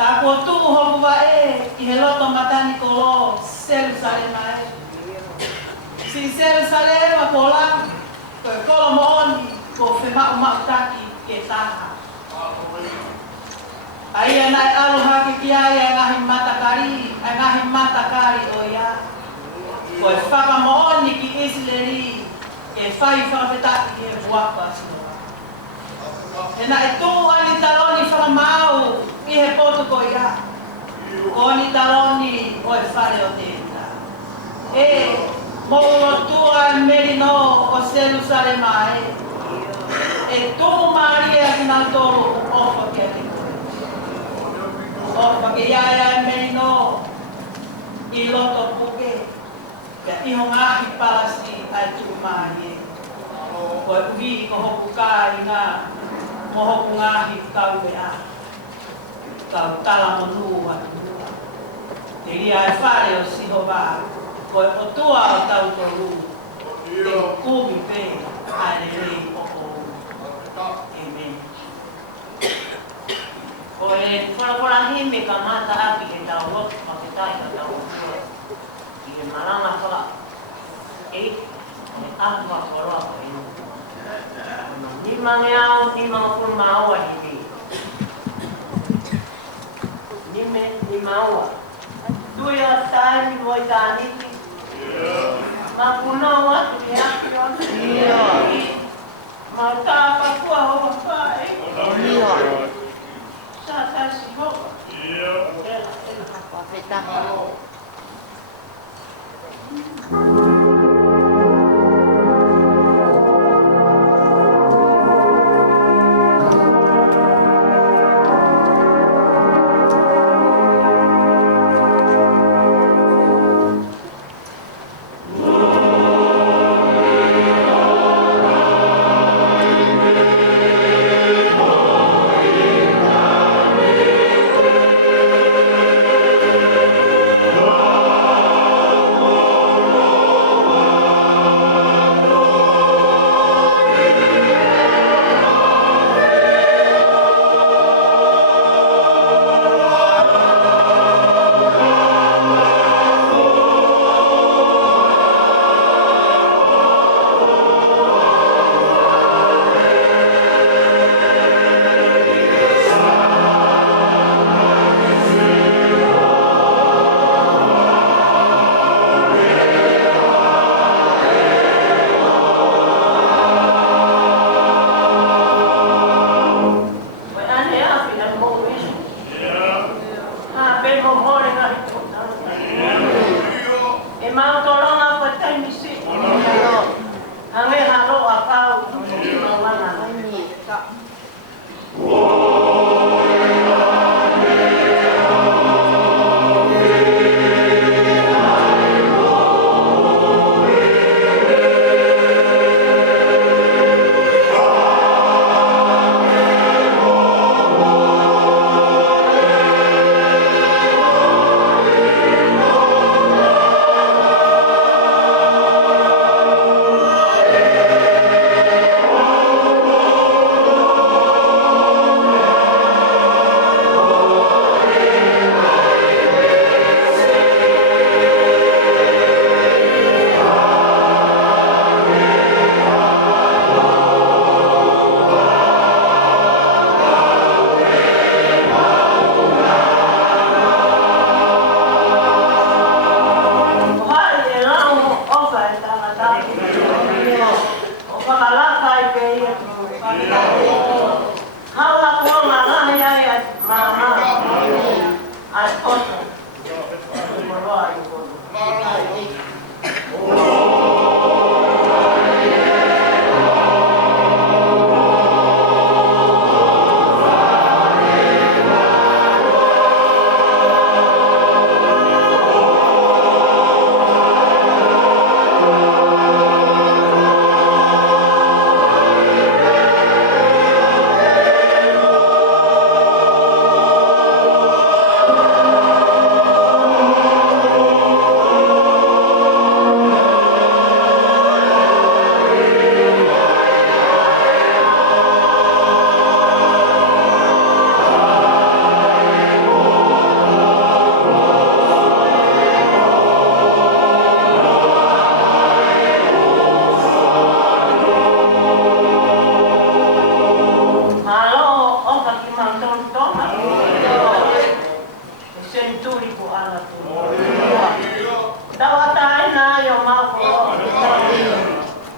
Ta ko tu ho wa I he loto matani ko lo Jerusalem ai. Si Jerusalem ko la ko mo oni ko fe ma taki ke taha. Ai ana aloha ki ai ngahi matakari o ia. Ko whaka mo oni ki Israeli ke whai whakawhetaki he buapa sinoa. Hena tū ani taloni whakamau I he poto ko ia. Ko ni taloni o whare o tēta. Mōro tua merino o Jerusalem ai. Tū Maria ki nā tōro o ofa ki ati koe. Ofa ki ia merino I loto puke. Kia iho ngāhi palasi ai tū Maria. Ko uhi ko hoku kā I ngā mo hoku ngāhi kau e a. Kau tala mo nua nua. Te ria e whare o siho wā. Ko o tua o tau toru. Te kūmi pē ai rei o o. Amen. Ko e wharaporangi me ka mata api he tau lotu pa ke tai ka tau tua. I he maranga whaka. O me ahua wharoa ko inu. Ni mange au, ni mga pun maua hini. Ni maua. Tui o tai ni moi tāniti. Ma puno watu ni aki o ni. Ma tāpa kua hoa whae. Sa tasi hoa. Ela Wapetaka. Oh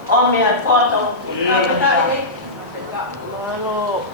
O mea poto. Malo.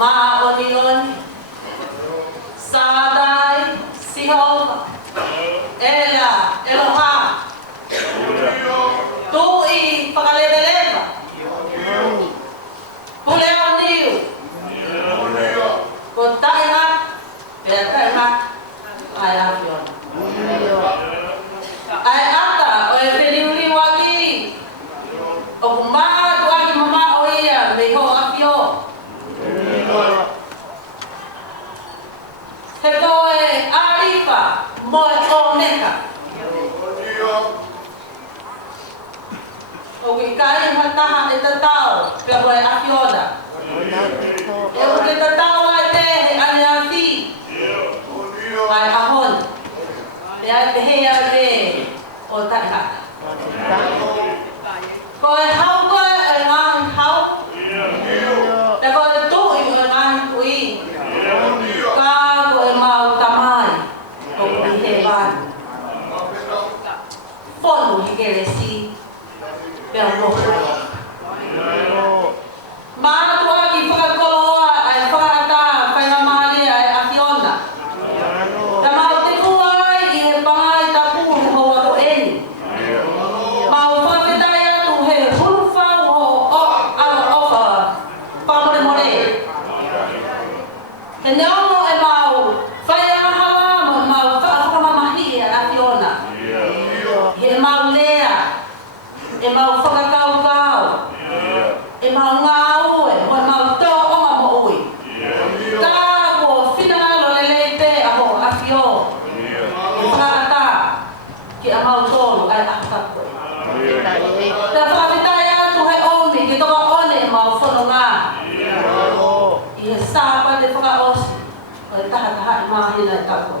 Maonion, Sadai, Sihova, Ela, Eloha, Tui, Pagaleleva, Puleo Niu, Kontainak, Petainak, Ayafion. Ay ata, o eferiuli waki, o kumahat waki mama oia, leho afio. Hekoe arifa, moe oneka. O kikai hataha e tatao, pia moe afioda. E o ke tatao ai te ane afi, ai ahon. Pia te hea te o taha. Koe hau koe e ngahi hau. Te koe tui o ngahi tui. Ka koe mau tamai. O kui he vani. Fonu hike resi. Pia moho. e mau ngau e mo mau to o nga mo ui ka ko fina lo le pe a ho afio ka ki a mau to ai a ka ko ta fa vita ya tu hai o mi ki to ka one mau fono nga i sa pa de fa os ta ta ma hi na ta ko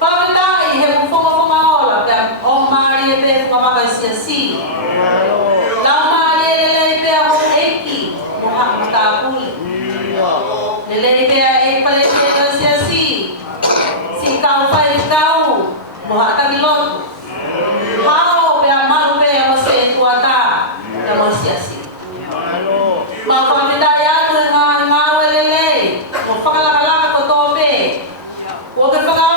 pa vita i he ku fonga fonga ola pe o mari e pe ka ma ka si la mari le pe o eki mo ha ta ku le pe e pa le pe si kau fai kau mo ha ta bilot hao pe malu pe mo se tuata ya mo si ma pa vita ya tu nga welele mo fa la ko to pe o ke fa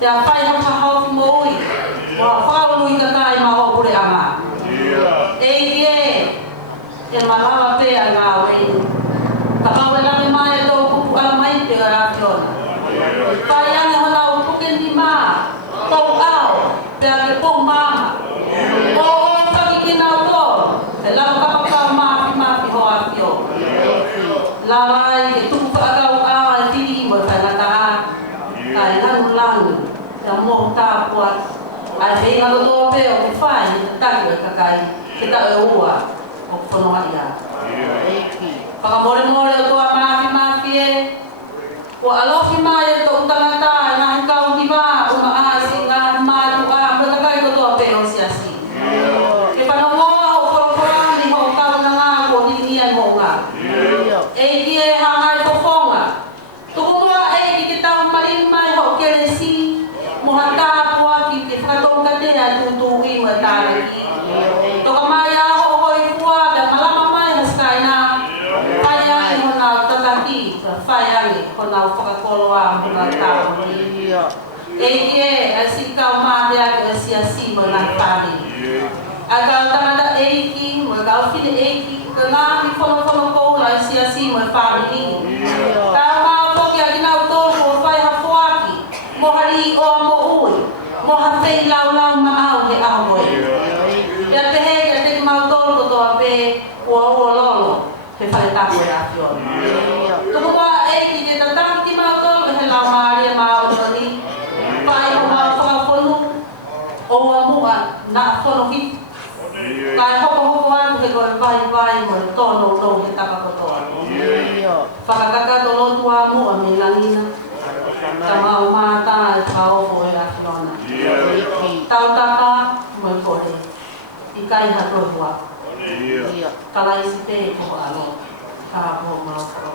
ya pai ha ha moi wa fa lui ka kai ma ho pure ama e malama pe anga we ka ka wala mai to ku ala mai te ara fiona pai anga hola u ku ni ma to ao pe ake po ma o ka ki na to e la ka ka ma fi ho a fio la lai ke tu ka ka a ti mo fa la ta kai lang ya mo ta kwa ai hei ngalo to pe o ki fai ta ki ka kai kita e ua o kono ia pa more to mafi e o alofi mai to utangata na ka uti ba o maasi nga ma tu a mo ta kai to pe o siasi ke pa no o ko ni ho ka na nga ko ni mo nga e ki e ha ai to fonga to ko e ki kita marin mai ho ke si mo hata ko ki ke fa to ka te a tu i mo ta ki to ka mai a ho hoi fua da malama mai haskai na pai ai mo na tataki fai ai ko na fa ko lo a mo na ta e ki e si ka ma dia ke si asi mo na pa ni aga ta na e ki mo ga fi e ki ka na ki fo ko la si asi mo pa ni ka ma ko ki a na to ko fai ha fuaki mo hari o mo ui mo ha fei lau ma au he a ho ya te he ya te ma to ko to pe o lolo he fai ta ko ya fio to ko e ki te ta ki ma to he la mari ma o ni pai ho ma fa fo lu o mu a na fo no ki kai ho an he ko vai mo to no he ta ko to fa ka to lo tu a mu a me la ni na sama mata kau boleh aflona tahu tata mengkore ikai hatu buat Kalaisi te ko ano. Kapo mau ko.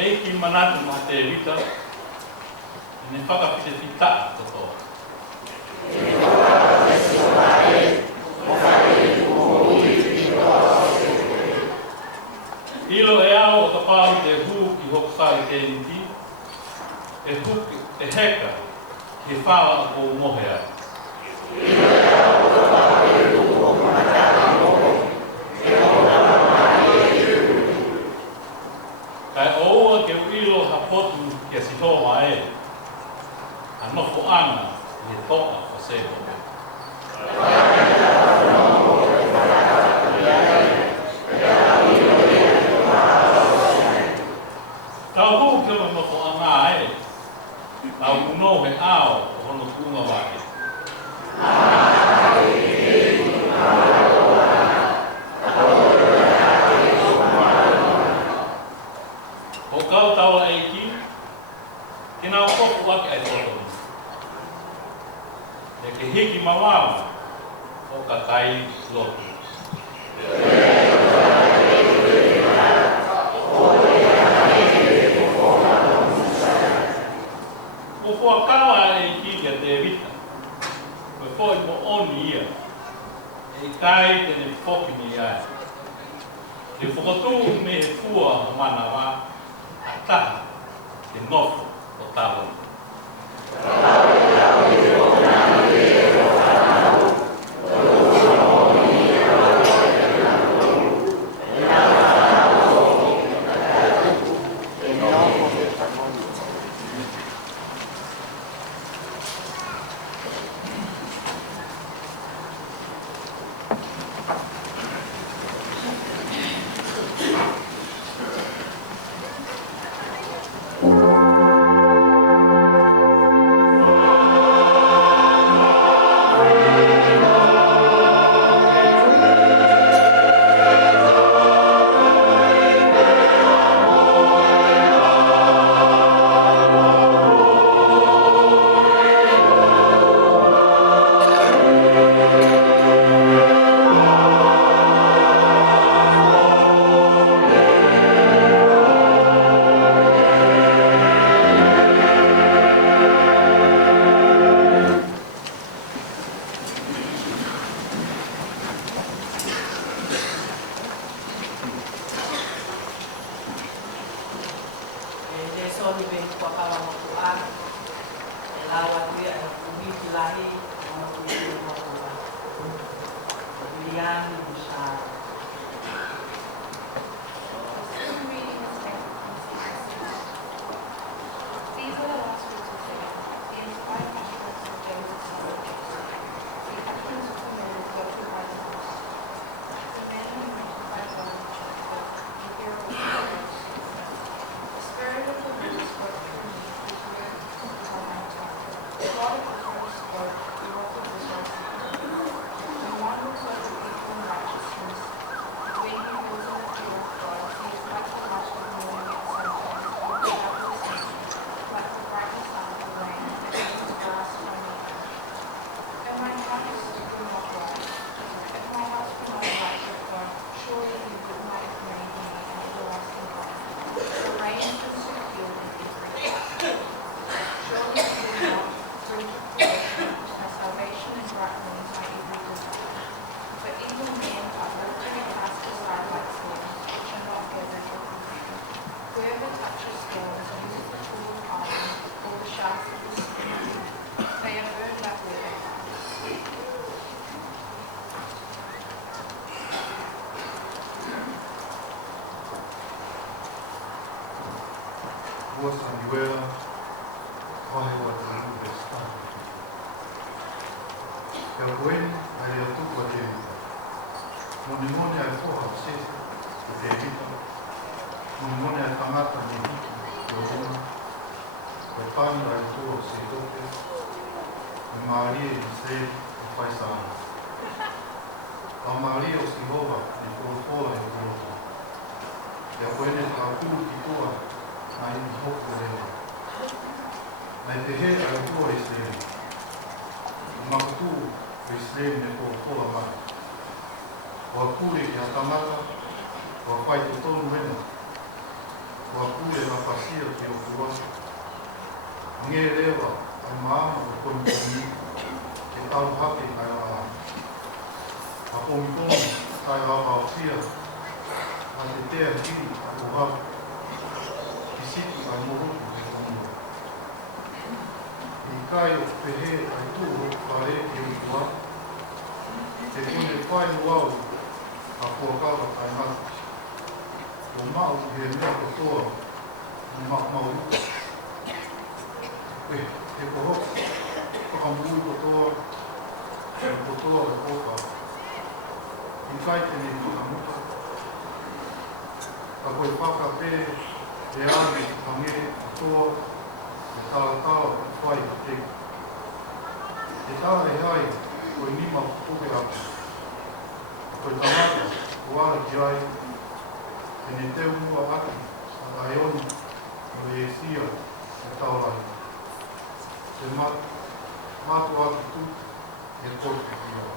Eiki manatu ma te vita, ne whakapite tita toto. Ilo e ao o ka pāu te hū ki hokusari te niti, e huki te heka ki whawa ko mohe ai. Kai oua ke uilo hapotu ki a sitoa e, a nofo ana i e toa o se toa. Tau hū ke o nofo ana e, tau kuno he ao o hono kunga wake. O kau tawa eiki, kina o kopu wake ai toto. E ke hiki mawawa o ka kai lotu. O fua kawa eiki kia te vita. Koe fo i mo oni ia. E kai tene foki ni ai. Te whakatu me he fua o mana wā. Ataha, te nofo o tāwani. toni me kua kawa mo ku ana. E lawa tia e kumiti lahi mo ku i mo ku ana. Liliani Bouchard. These are the last words of David, the inspired utterance of Joseph son of Joseph, the utterance of the man devoted by the Lord, the man anointed by God in Jacob, the hero of the Lord. The Spirit of the Lord spoke through me, His word is on my tongue. The God of Israel spoke, the rock of Israel spoke. When one looks over people in righteousness, when he builds in the fear of God, he is like the light of the morning at sunrise, or the shadow of the sea, like the brightness sun of the rain, that brings grass on the earth. And my heart is still not right. If my heart be not right with God, surely He would not have made me an everlasting God. The rain can secure in every place. Surely He will not bring to fruition my salvation and brightening my every desire. But evil men are lifted and cast aside like thorns, which are not gathered or consumed. Whoever touches thorns uses the tool of iron, or the shafts of the smith. They are burned up with their fire. Vos Samuel, vai o atu desta. Ka koen ai atu ko te moni ai foha se te vita. Moni ai tangata ni hiki o tona. Ka pānu ai toa se toke. Maria i se i whaisana. A Maria o Sihova i kōwhoa i kōwhoa. Ka koen e ka kūru ki toa ai i hoku rewa. Nei te he ai toa i se makatū o Israel ne kōwhoa mai. Wa kūre ki a tangata, wa whai te tonu wena. Wa kūre na pasia ki o kuwasa. Nge rewa ai maama o koni koni, ke tau hake kai a. A komi koni kai a hawhia, a te tea hiri a o hake. Siki ai moruku te konua. I kai o pehe ai tūro whare e utua, te kone whai nuau a kuakawa kai mata. O mau he mea kotoa ni mau uta. Te koho, whakamui kotoa, e kotoa e koka. I kai tene whakamuta. Ka koe whakape e ane ki tange atoa, e tātao i whai a te. E tā e hai, koe nima toke atu. Koe tamata, o ara ki ai, e ne teo mua ati, a Taioni, o e Esia, e taurai. Te matu atu tu, e koe te kia.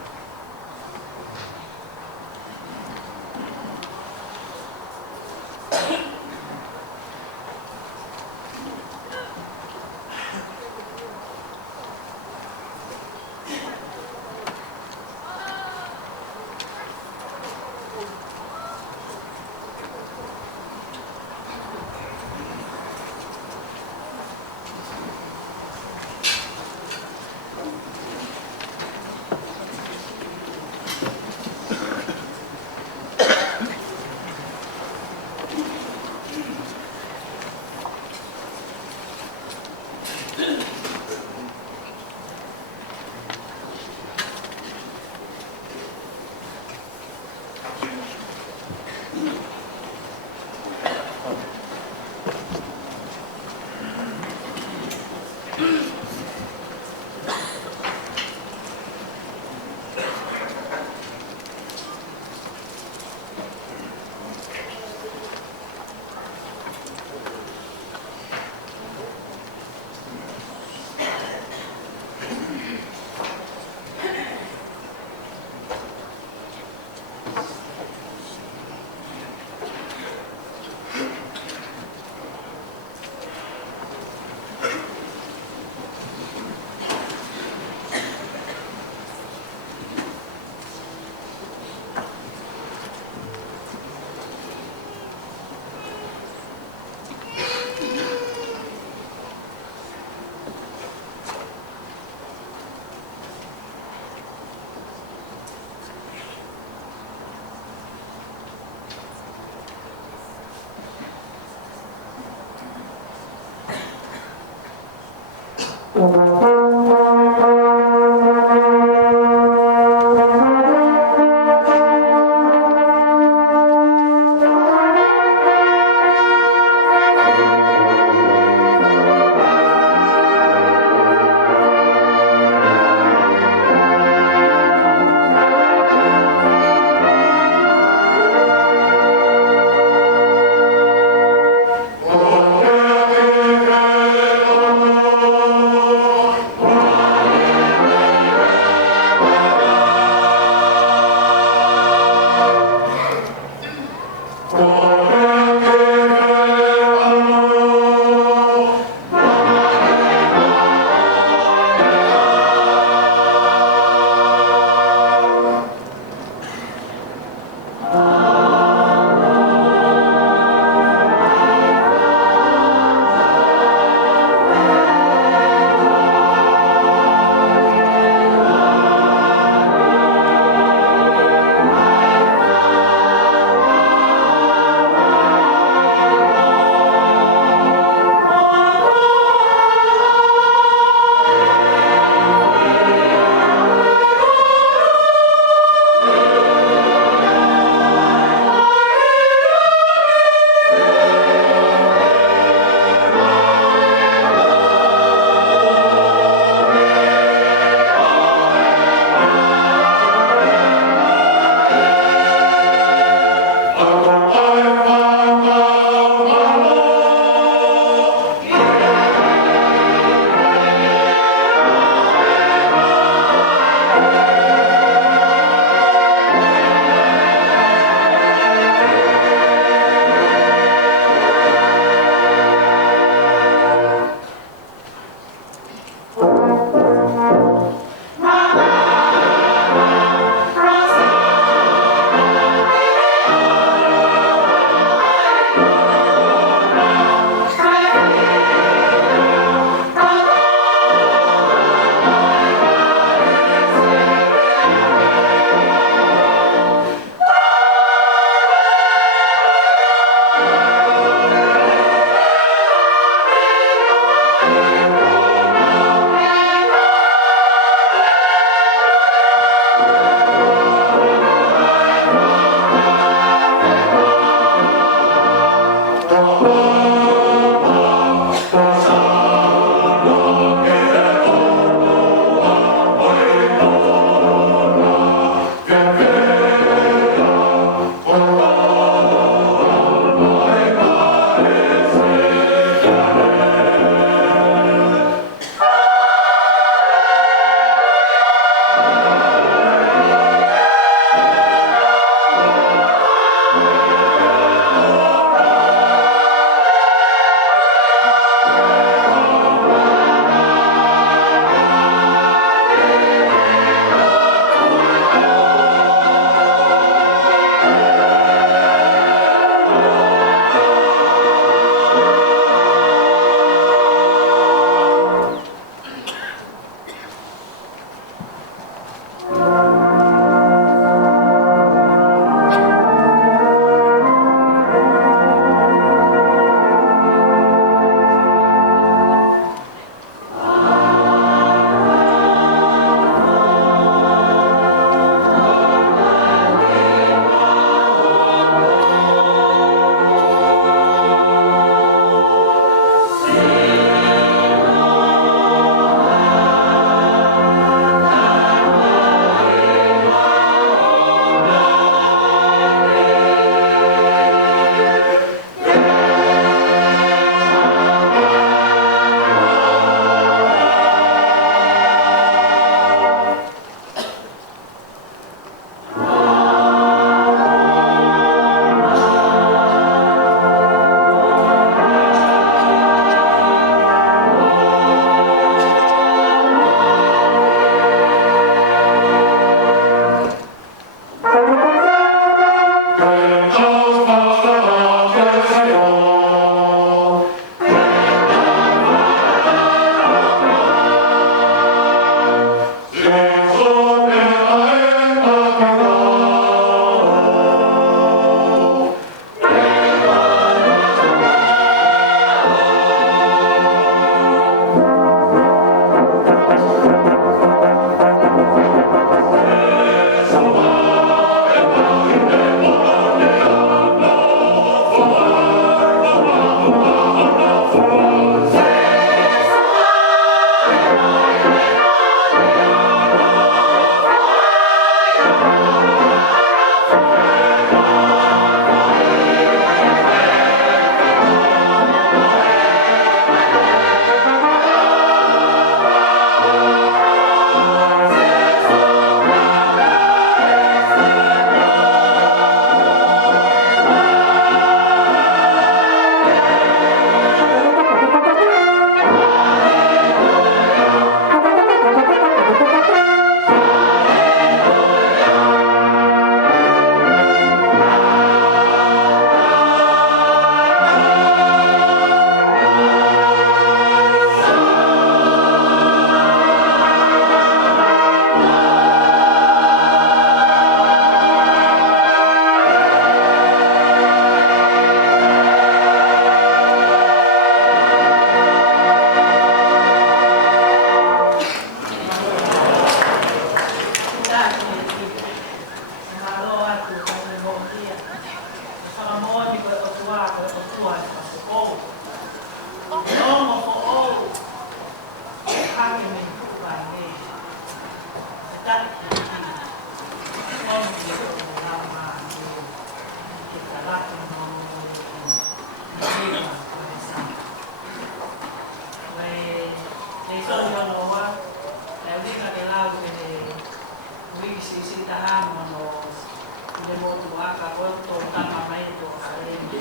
whakakoto tama mai to hare te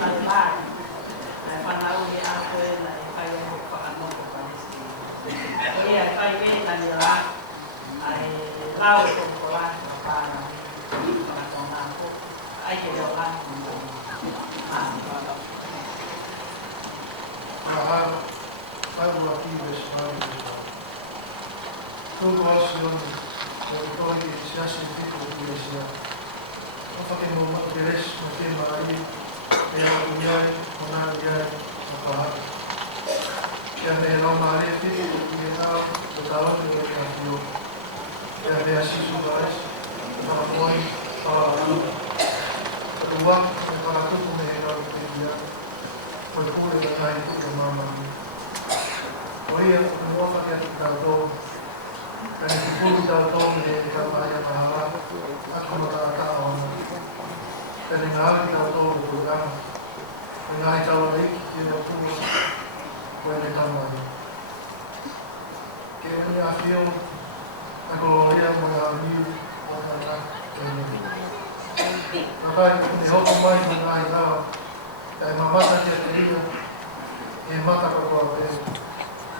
malai. Ai whanau ni a koe na e kai e mo whakanoko panesi. E a kai e tani la ai lau to kola na pana ni whakatona ko. Ai ke reo la mo. Bible aqui versículo. Todo nosso nome, o nome de já se fica o que é. Não fazemos uma interesse no tema aí, é a mulher, o nome a palavra. Que é a Maria fica o que é o talão do campeão. Que é a Sisuais, para a mãe, para a lua. Para o ar, para tudo como é o que é. Foi pura da mãe da mamãe. Oia, o novo que é o dom, é o futuro do dom de trabalhar para lá, a como está a onda. É o nada que o dom do programa, o nada que o leite que é o futuro, o ele tamanho. Que ele afirma a glória, o amigo, o cantar, ele. Papai, de roupa mais do nada lá, é uma massa que é querida, e mata para o abelho.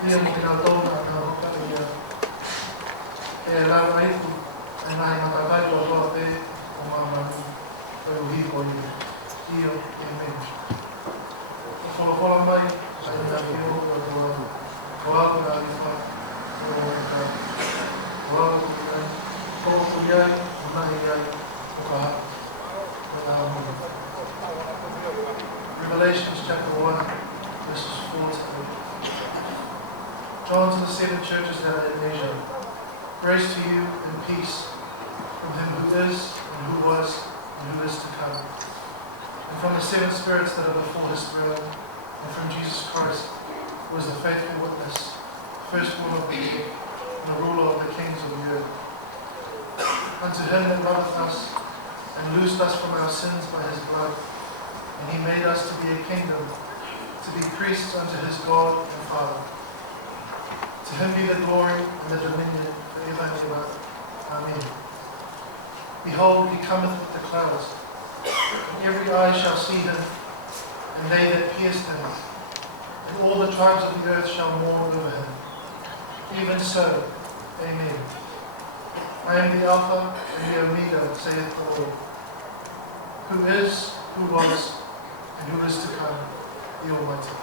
Ia mo kinatona na roka ia e lava itu e nai matakai o loa te o mamani o hipo ia e menos o wholofola mai sa ina hio o toa o ako na ifa o eka o ako kuiai o kuiai o nahi iai o kaha o na hamuna Revelations chapter 1 verses 4 to 8. John to the 7 churches that are in Asia. Grace to you and peace from him who is, and who was, and who is to come. And from the 7 spirits that are before his throne, and from Jesus Christ, who is the faithful witness, firstborn of the dead, and the ruler of the kings of the earth. Unto him that loveth us, and loosed us from our sins by his blood, and he made us to be a kingdom, to be priests unto his God and Father. To him be the glory and the dominion forever and ever. Amen. Behold, he cometh with the clouds, and every eye shall see him, and they that pierced him, and all the tribes of the earth shall mourn over him. Even so, Amen. I am the Alpha and the Omega, saith the Lord, who is, who was, and who is to come, the Almighty.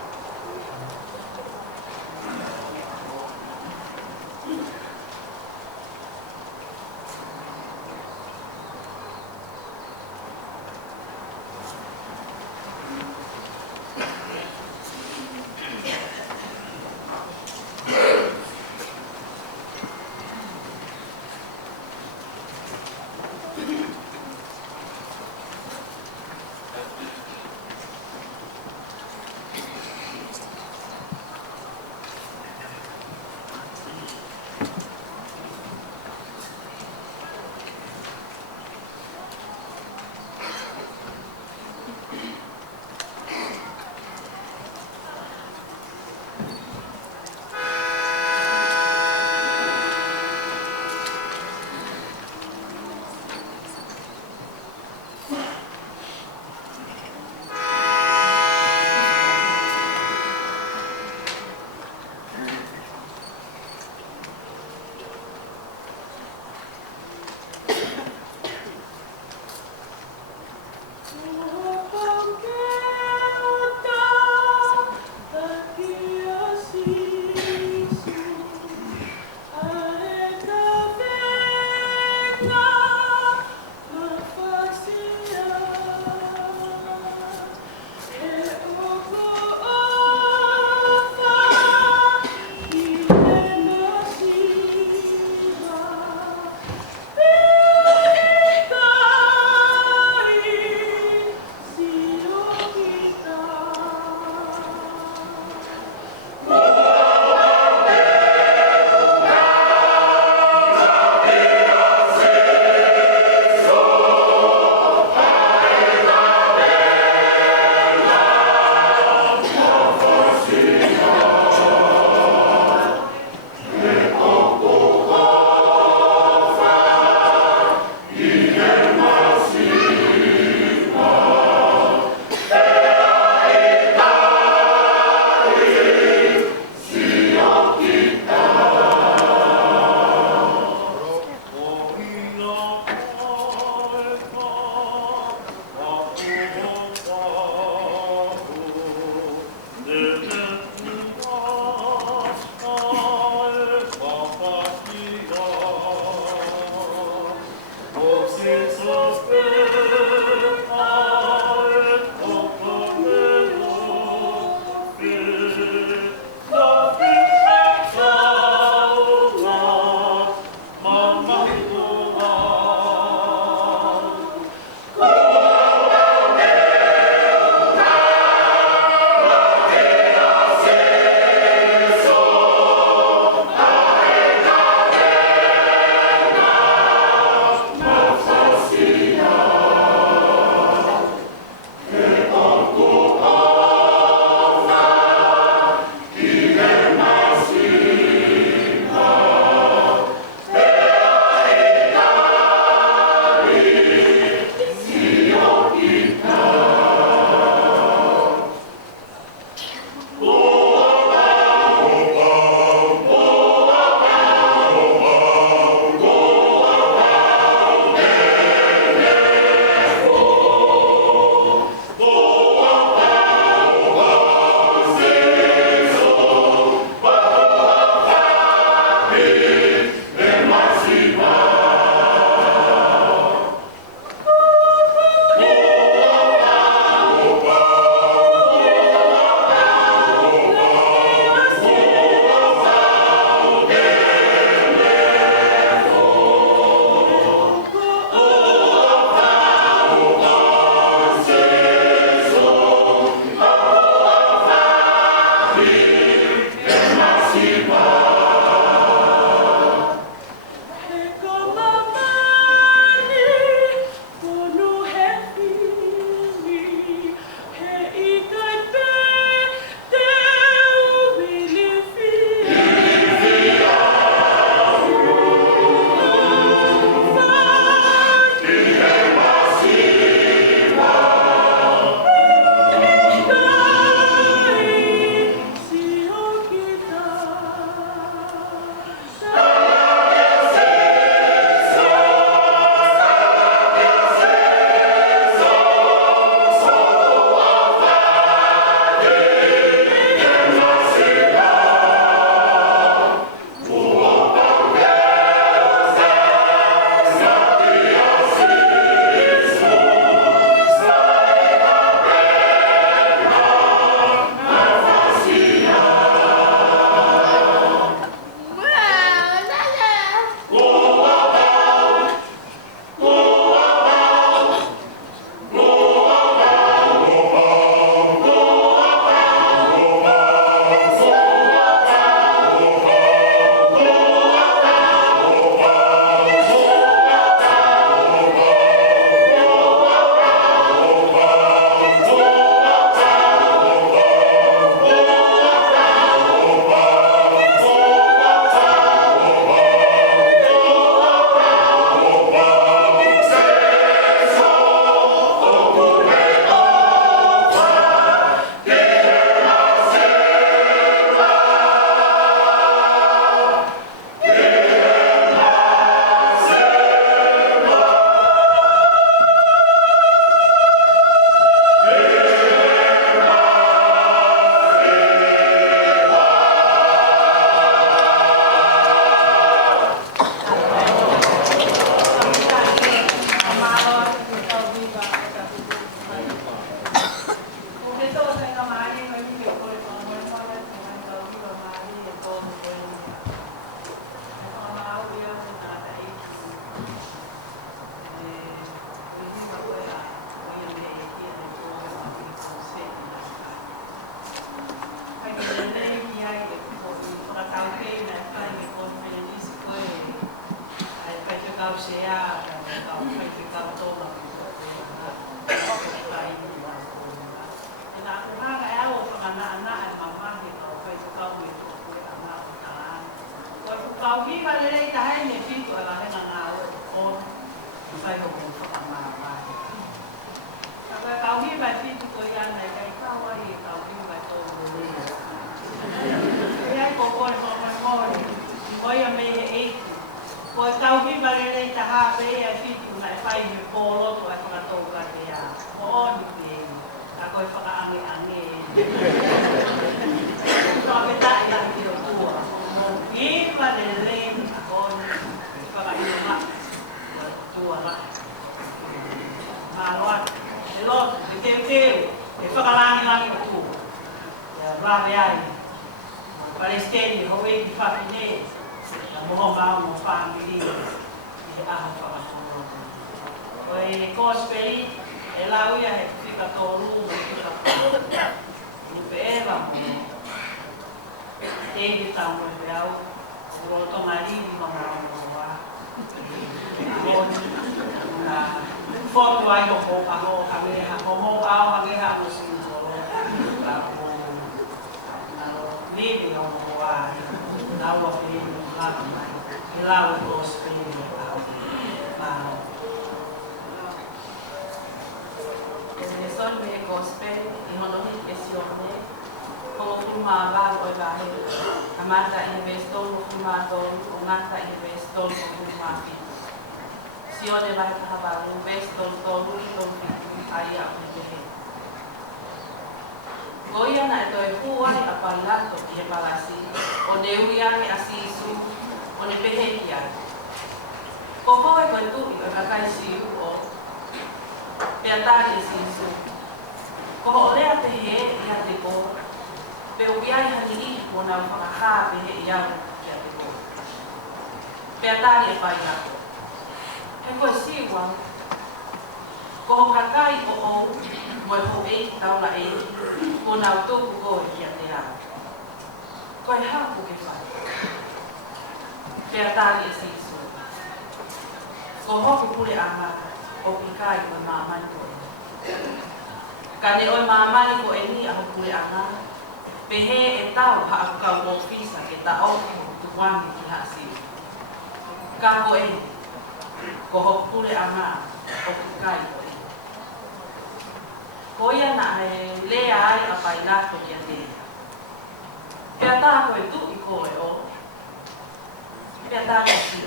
sea, Poi tau viva le ta ha pe e fitu na fai me polo to e ka to ka te ya. O ni pe. Ta ko fa ange ange. Ko be ta ya ki o tu. Mo viva le ko ni fa ka ni ma. Tu ala. Ma lo e lo te e fa ka la ni tu. Ya va be ai. Palestini ho e ki fa fine. Mo ba mo family e a fa so oi gospel e la uia e fica toru ni peva mo e di tambo e au o to mari di mo wa na foto ai ho pa ho ha me ha mo au ha me ha no sin so la mo na ni di mo wa na wa pe Ilaw gospel son me gospel imonohi esione como fumaba o bahe amata investo fumado ongata investo fumafi sione ba haba investo todo ai a mehe goya na to e huai apala to e palasi o neuia e asisu o ne pehekia ko ko e ko tu i ka kai si o pe atari sisu ko ole a pehe ia te ko pe o biai hani ko na fa ha pehe ia ia te ko pe atari e pai ako e ko si wa ko kakai o mo ho e tau la e ko na to ko ia te a ko e ha ko ke fa pe atari sisu ko ho ko pule ama o pikai ko mama ko kane o mama ni ko eni a ho pule ama pehe e tau ha ka mo ofisa ke ta o tu wani ki ha si ka ko e ko ho pule ama o pikai ko ia na le ai a pai la ko ia te pe ata ko e tu i ko e o pe ata ko si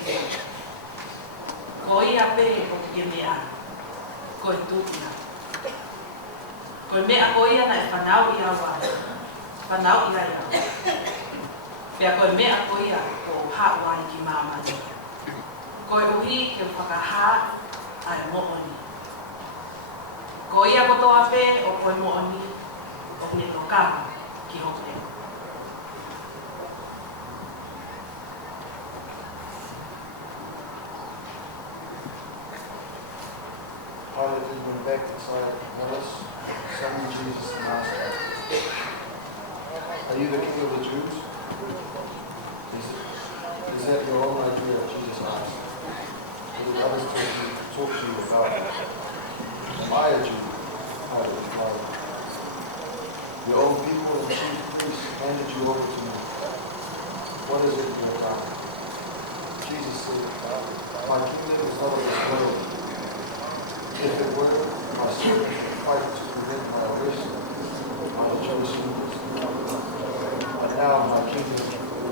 ko ia pe ko ki me a ko e tu ina ko me a ko ia na e whanau i a wa whanau i a ia pe a ko me a ko ia ko ha wai ki mama ko e uhi ke whakaha ai mo oni ko ia ko toa pe o ko mo oni o ne to ka ki ho te Pilate went back inside the palace, summoned Jesus and asked him, "Are you the king of the Jews?" Is that your own idea? Jesus asked. What did others talk to you about? Am I a Jew? Pilate replied. Your own people and chief priests handed you over to me. What is it you have done? Jesus said, "My kingdom is not of this world. If it were, my servants would fight to prevent my arrest by the Jewish leaders. But now my kingdom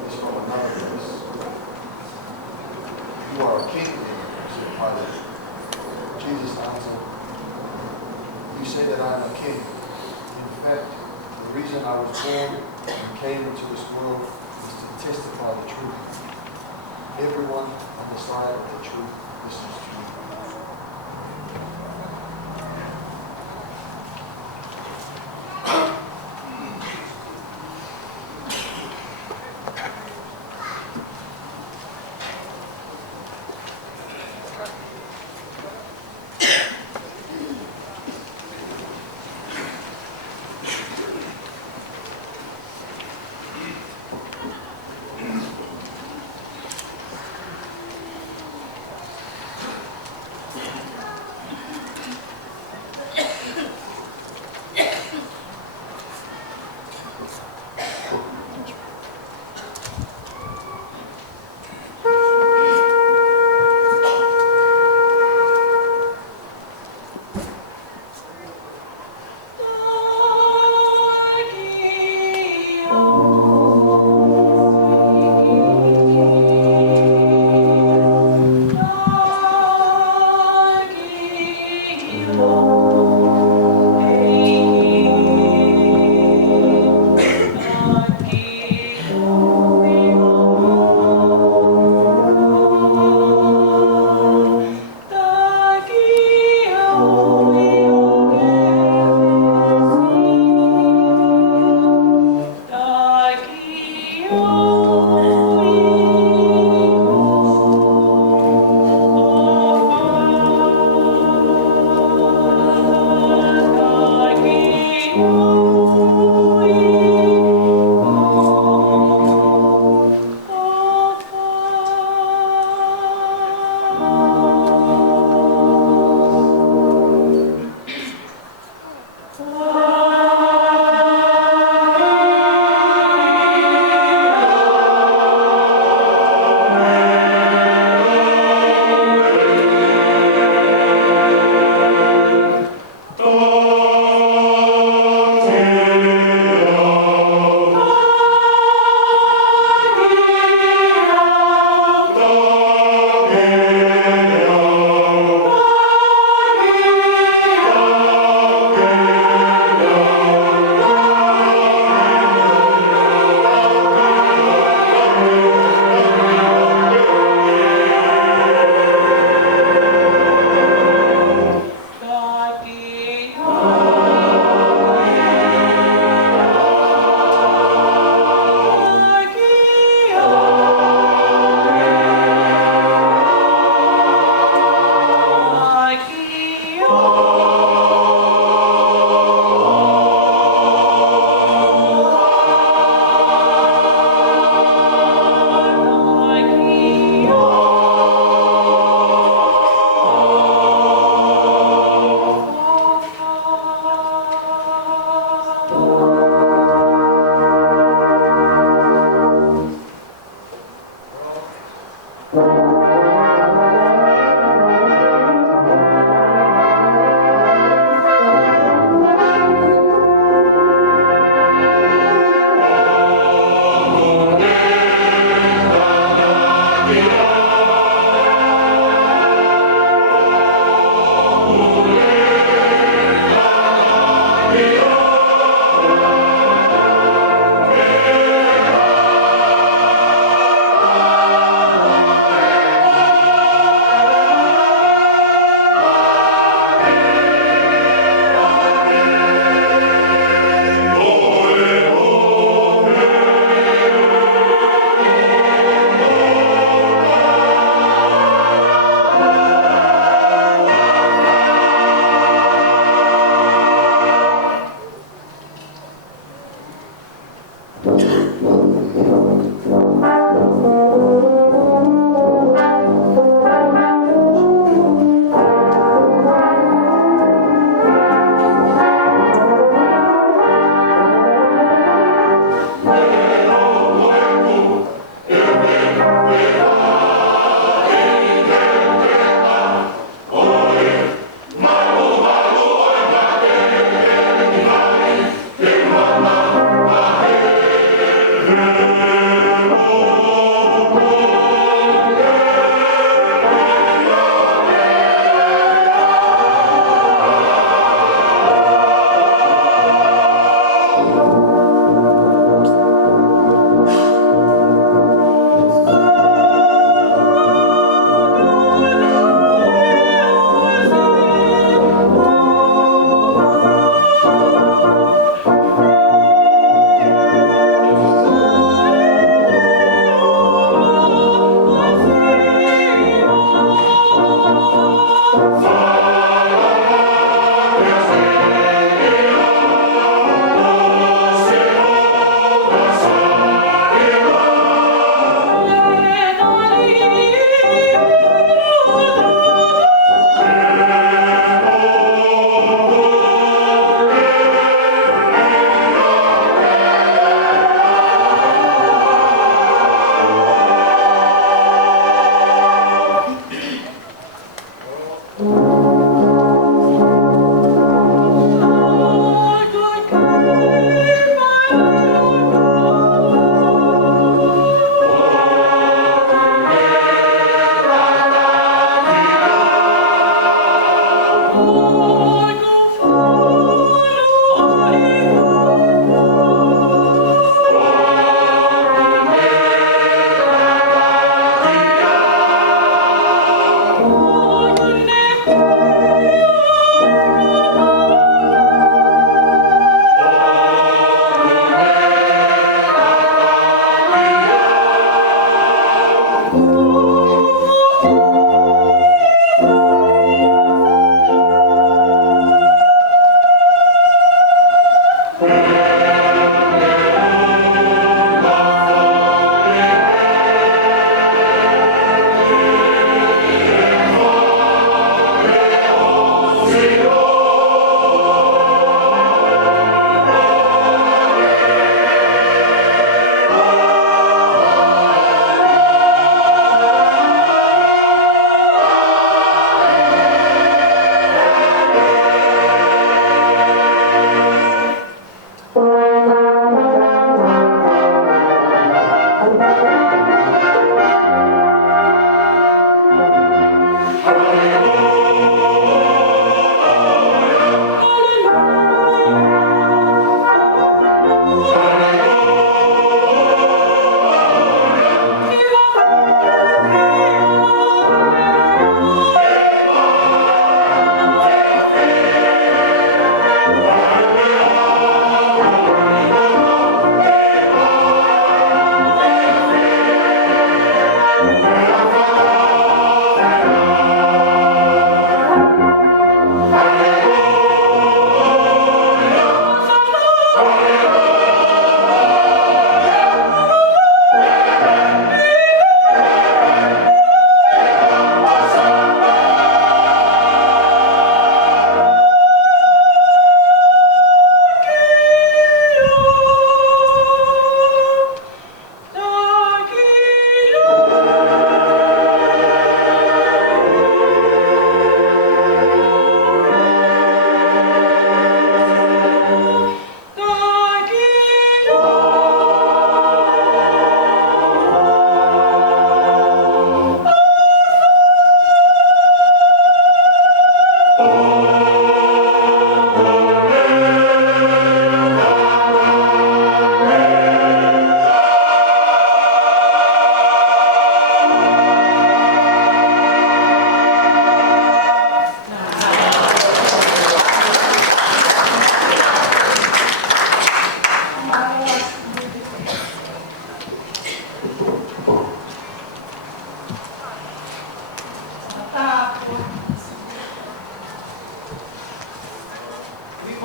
is from another place." "You are a king, then," said Pilate. Jesus answered, "You say that I am a king. In fact, the reason I was born and came into this world is to testify the truth. Everyone on the side of the truth listens to me."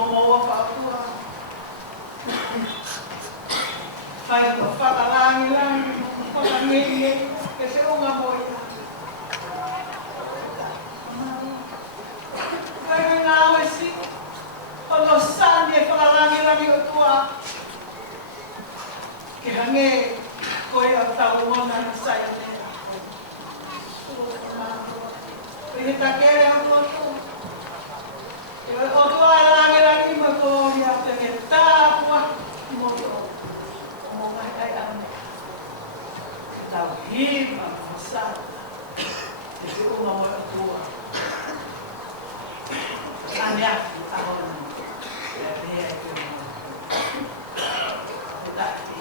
Momoa whaatua. Whai ko whakalangi, whakanenge, ke se unga moia. Whai ko ngā oesi, ono sani e whakalangi o tua. Ke hange koe au tau mona na sai o nea. Koe he takere au motu. O tua e langi ma kōri au te he tāpua i motu o. O mo mai ai ane. Ke tau hima masata. Ke se unga mo o tua. Ane aki ahona. E rea e te mo. Ke taki.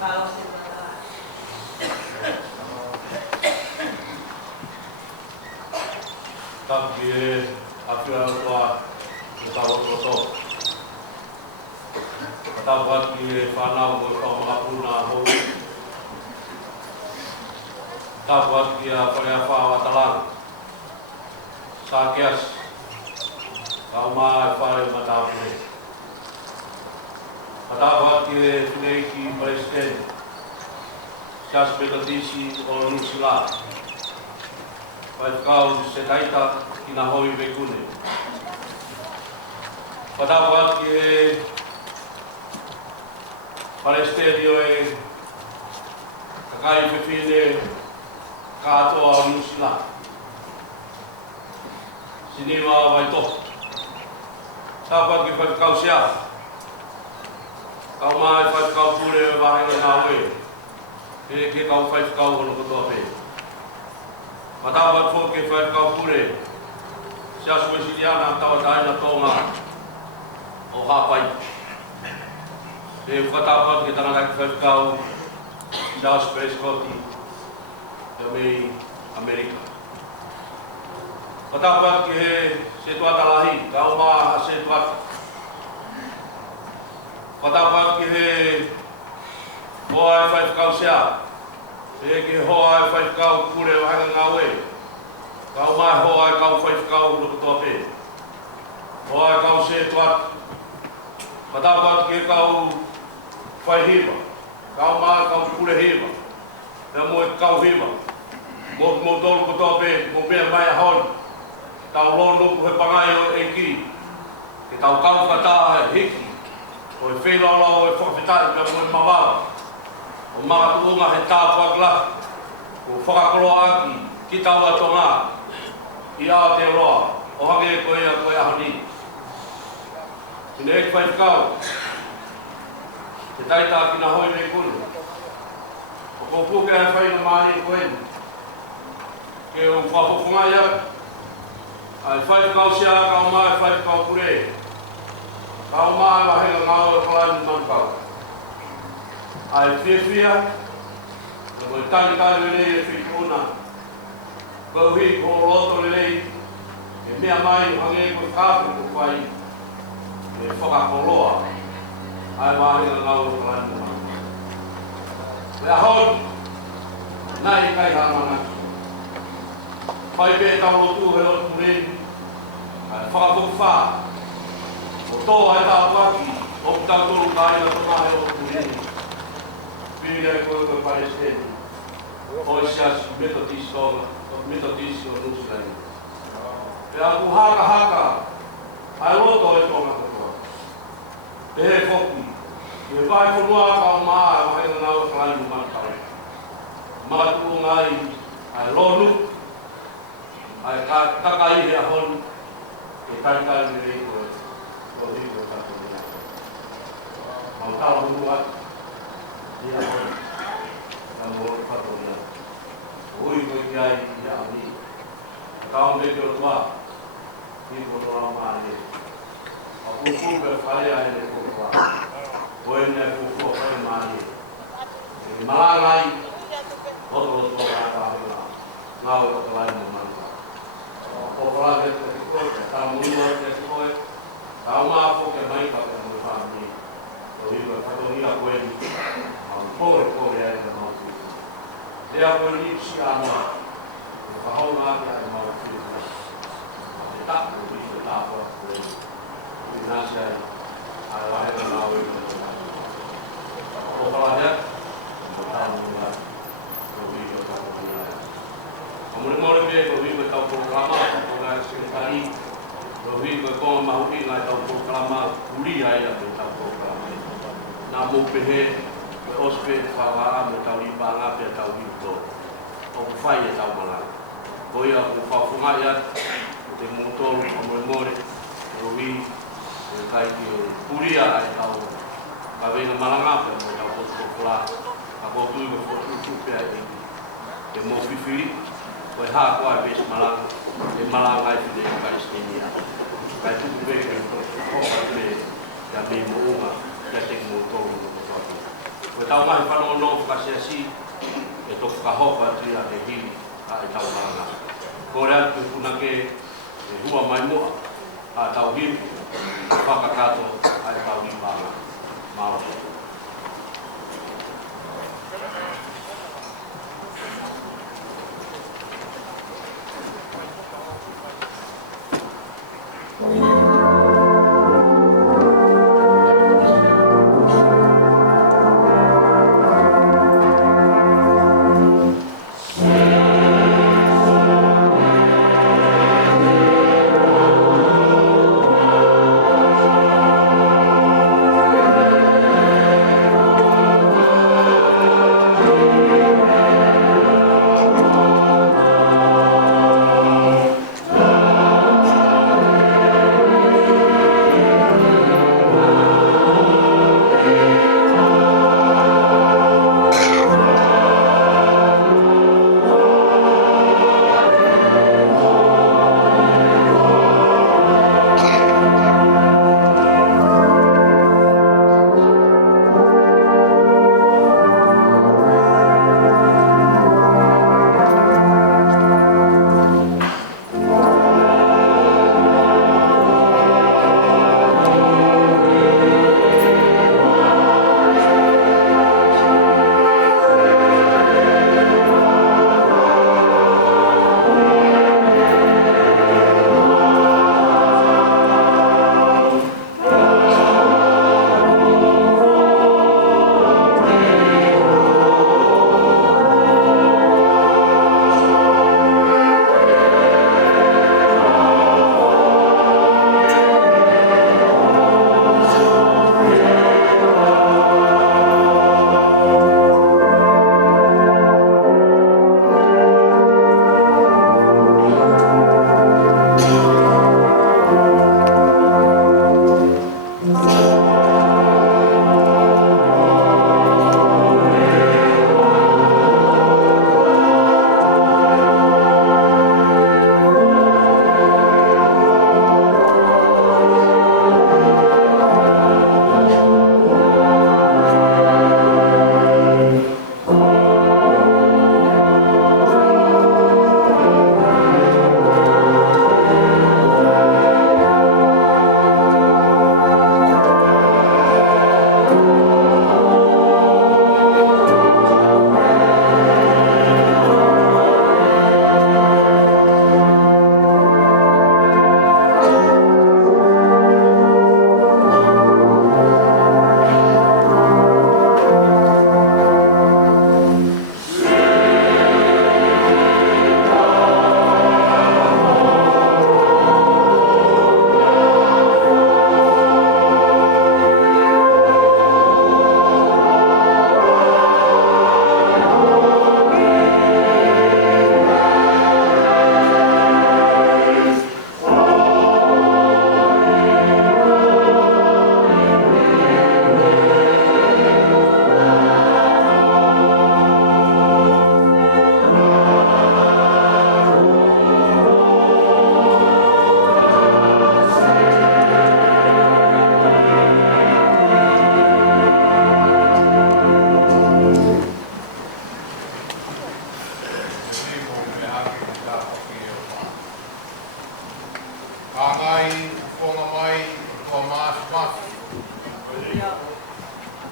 Kao se mara. Tapi akhirnya tua kita waktu kita buat di panau kita melakukan hal kita buat dia apa watalan sakias kama fare matapne kita buat dia sungai presiden jas petisi orang Nusila baik kau setaita kina hoi bekune. Pada buat ke Palestina e kakai pepine kato au Nusila. Sini wa baito. Sahabat ke kau siap. Kau mai kau pule bahaya nawe. Ke kau kau ono koto ape. Matabat fo ke kau pule. Sia suesidiana tau taina tonga o hapai. E whatapat ke tangana ki whakau sia spescoti e mei Amerika. Whatapat ke se tuata lahi, kau maa se tuata. Whatapat ke he hoa e whakau sia. E ke hoa e whakau kure wahanga ngawe. Kau mai hoa kau whai whakau no kutoa pē. Hoa kau se tuat. Matapat ke kau whai hiwa. Kau mai kau kure hiwa. Pea mo e kau hiwa. Mo tolu kutoa pē, mo mea mai ahon. Tau lono ku he pangai o e ki. Ke tau kau kata he hiki. O e whenala o e whakawhitai pea mo e mawala. O mga tuunga he tāpuak la. O whakakoloa aki. Ki tau atonga. I Aotearoa, o hake koe a koe ahani. Tine e kwai kau, te taita ki na hoi me kunu. O ko puke a whai na maani koe. Ke o whapofunga ia, ai whai kau sia, kau mai whai kau pure. Kau mai wahenga ngau e kalai man kau. Ai whiawhia, na koe tani lelei e whituna. Kau hi ko roto lelei, e mea mai hange koe kāpu ko whai, e whakakoloa, ai wahenga ngau e kalai man. Wea hon, nai kai hamana. Whai pe tau lotu he lotu rei, ai whakakowha. O toa e tau waki, o tau tolu kai na tona he lotu rei. Piri ai koe koe Palestini. O sias metodistonga. Metodismo no Israel. Pea ku haka, ai loto e tonga katoa. E he foki, e vai whanua kau maa, e wahenga ngau e kalai muman kau. Matu ngai, ai lonu, ai takai he ahon, e taikai me rei koe, o hiko e kato mea. Mau tau hunua, i ahon, na moro kato mea. Ui koe ki ai i auni. Kau me te o tua, i koto rao maane. A kuku pe whare ai ne kukua. Koe ne kukua whare maane. E malangai, hoto o tua kata hena. Ngau e koto lai mo manta. O whara te te koe, tau munua te koe. Tau maa poke mai ka te mo whaani. O hiko e kato hia koe ni. Au kore ai te mau. Ea koe ni si anua, e whahau ngāti ai mau whiri. A te tapu i te tāpua koe. nasi ai ala he na au o pala he o tau la o vi o tau la o mo le ko vi ko tau programa o la sekretari o vi ko ma hu na tau programa uri ai la tau programa na mo pehe o spe fa mo tau li ba nga pe tau vi to o fai e tau mala ko ia ko fa funga ia te motor o mo o vi e kai ki o puria ai tau ka vena malanga pe mo tau ko fla ka ko tu ko tu pe ai e mo fifiri o ha ko ai ves malanga e malanga ai te ka istenia kai tu pe ko ko pe ya me mo uma ya te motor o tau mai pa no ka se asi e to ka hopa tria de hi ai tau malanga ko rea tu kuna ke e hua mai moa a tau hi whakakato ai tau ni pāna mālo.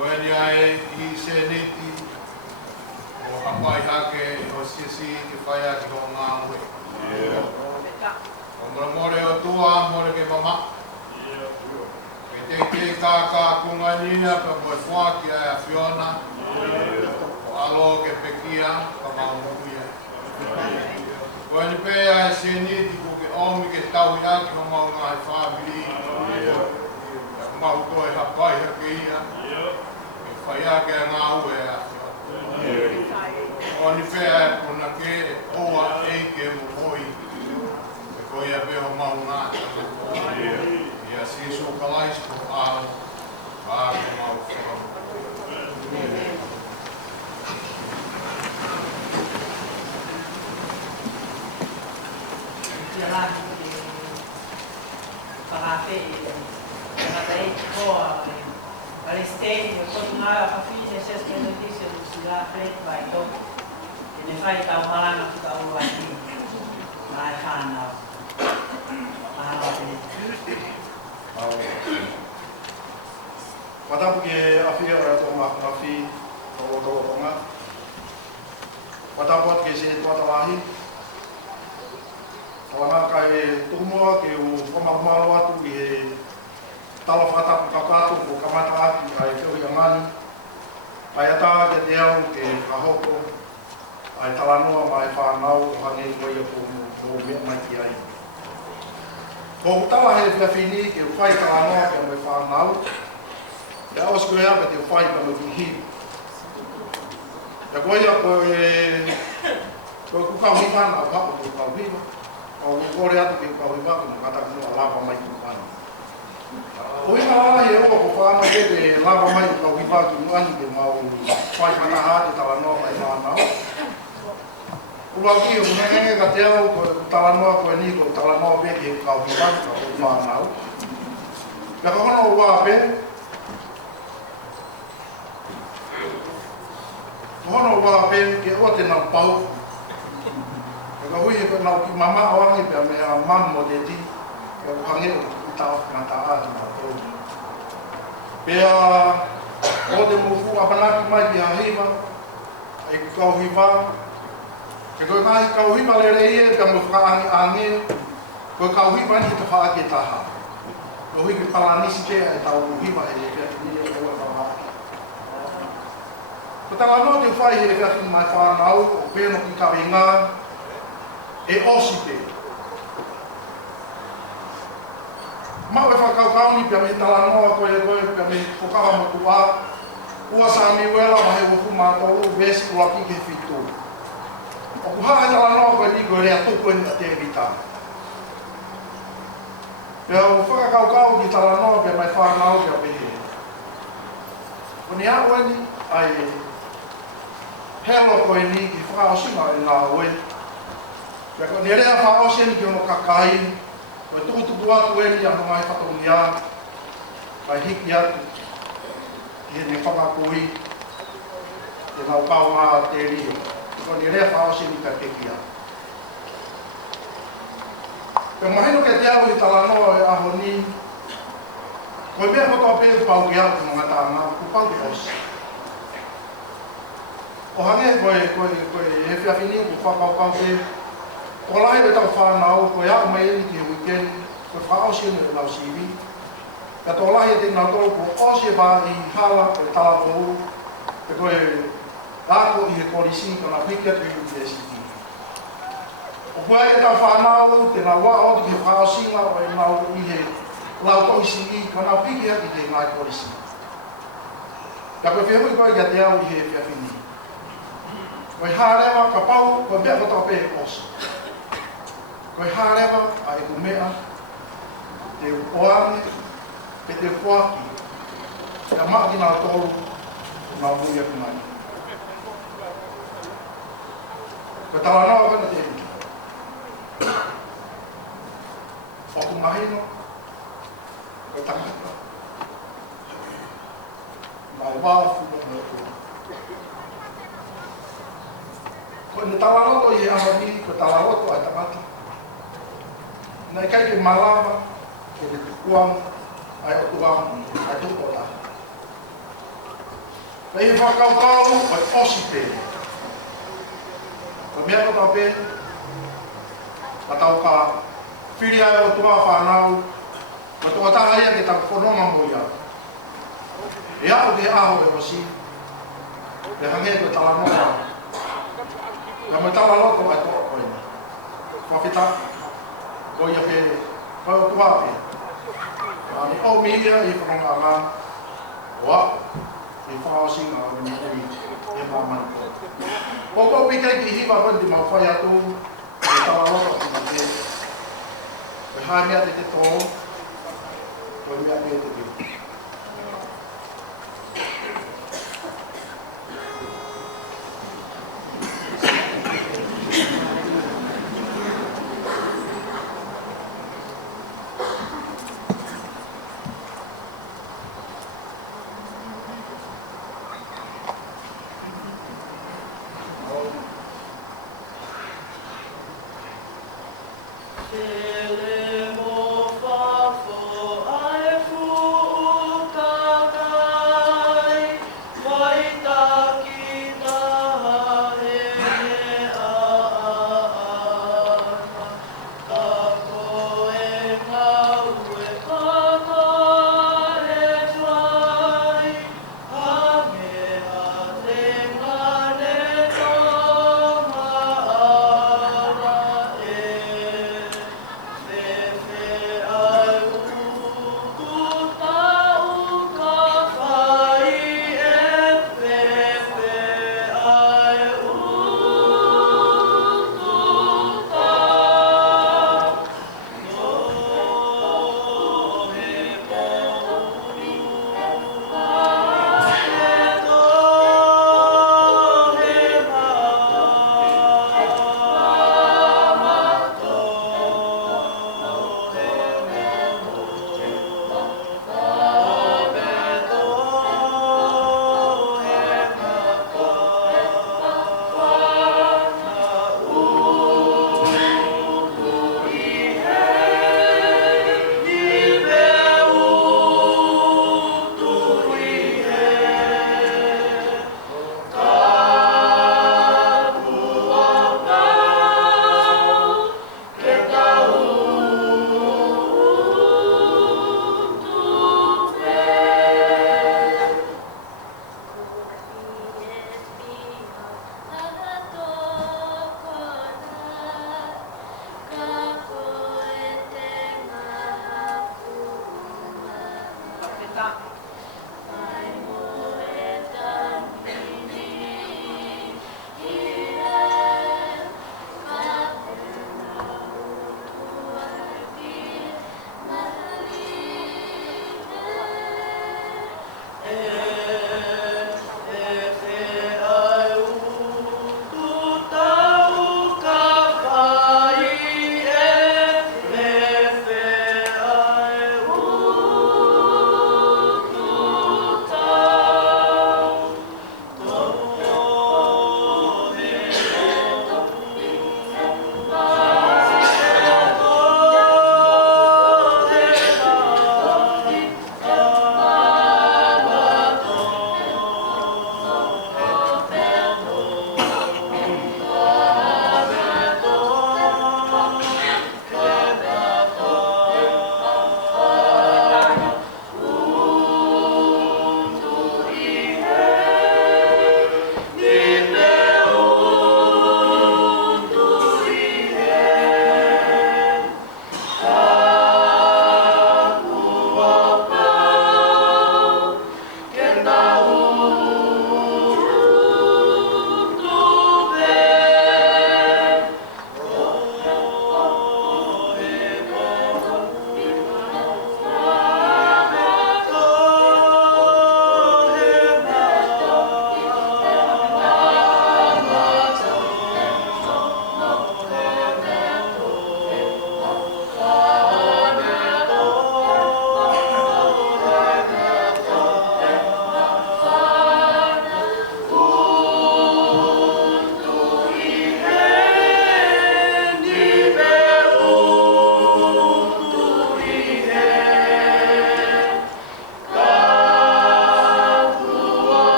Koeni ai I se niti o hapai hake o sisi ki whaia ki ho ngā ue. O mora more o tua, more ke mama. ka kungania ka mo fuaki a Fiona. Alo ke pekia ka maumuia. Ko ni pe a seni ti ko ke omi ke tau ya ki mo nga family. Ma ko e ha pai ha ke ia. Ke fai a ke nga u e a. O ni pe a ko na ke o a e ke mo hoi. Ko ia pe ho ma una. Ja siis on kalaistu aamu. Watapu ke awhia o rato makunafi o Torotonga. Watapu ke se tuatawahi. Wanga kai tuhumua ke o whamarumaro atu i he tala whatapu kakatu o kamata atu ai te hui amani. Ai ata ke te au ke kahoko ai talanoa mai whanau o hange koe o mea mai ki ai. Ko utala he whiawhini ke whai talanoa ke mai whanau. Ja os koe hapa te whai pa no ki hiu. Ja koe ia koe kukauhiwa na papa ko kukauhiwa. O kore atu ki kukauhiwa ko kata kunu lava mai kukauhiwa. O ina ala he oa ko whaana ke te lava mai kukauhiwa ki nuani te mau whai panaha te talanoa mai whanau. Ua ki o ngenge ka te au ko talanoa koe ni ko talanoa pe ki kukauhiwa ka o whanau. Ja ka hono ua pe hono wa pen ke o te nau pau. E ka hui e nau ki mama awangi pia mea mam mo te ti. E o hange o ki tau ngata ahi na tau. Pea o te mufu apanaki mai ki ahiwa. E ki kauhiwa. Ke koe ngahi kauhiwa le reie pia mufu ka angi angi. Koe kauhiwa ni te wha ake taha. Ko hui ki palanisi te e tau uhiwa e le pia ki ni e ua tau haki. Ko tanga no te whai he whiawhi mai whanau o pēno ki kawinga e osi te. Mau e whakaukauni pia me talanoa koe pia me pokawa mo tua. Ua sa mi wela ma he wuku mātou vesi kua ki ke whitu. O ku hae talanoa koe ni koe rea tuku ni te evita. Pia o whakakaukau ki talanoa pia mai whanau pia pehe. Ko ni a oeni ai helo koe ni ki whakaosima e ngā oe. Pea ko ne rea whaosima ki ono kakai, koe tukutuku atu e ni anu mai whakaungi a, kai hiki atu, ki he ne whakakui, te nau pao ngā te rio. Ko ne rea whaosima ka teki a. Pea mahino ke te au i talanoa e aho ni, koe mea kotoa pēr pau ki atu mga tāngā, ku pau ki osi. O hange koe he whiawhini ko whakaukau te o lai me tau whanau, koe au mai eni ki he weekend, koe whaosi ene e lau siwi. Ka tō lai e te nau tō ko osi e wā i hala koe tala tōu, te koe rāko i he korisi kona whikia te iu ki e siwi. O koe e tau whanau, te nau wā o te ki he whaosinga o e nau i he lau tō i siwi, kona whikia ki te ngai korisi. Ka koe whiahui koe kia te au i he whiawhini. Koe hārewa ka pau, koe mea kotoa pē osi. Koe hārewa a e kumea, te oane, pe te whaki, ka maki nā tolu, nā muia kumai. Koe talanoa kana te eki. O kumahino, koe tangata. Nā wāfu na tua. Ko ne talaroto i amani, ko talaroto ai tamata. Nei kai ke malava, ke te tukuang, ai o tuang, ai tukota. Pei he whakaukau, ai osi pe. Ko mea ko tau pe, ka tau ka whiri ai o tua whanau, ko tua taha ia ke tau whanonga moia. E ako ke aho e wasi. Le hange ko tala noa. Ka mo tala loto ai to ko ina. Ko fita. Ko ia ke ko tua pe. Ani o mi ia I whanga ngā. Wa. I whao singa o ni ui. E maman ko. O ko pikai ki hiwa wandi mau whai atu. E tala loto ki te. E hae mea te tō. Ko mea mea te te. Ele mo fa fo ai fu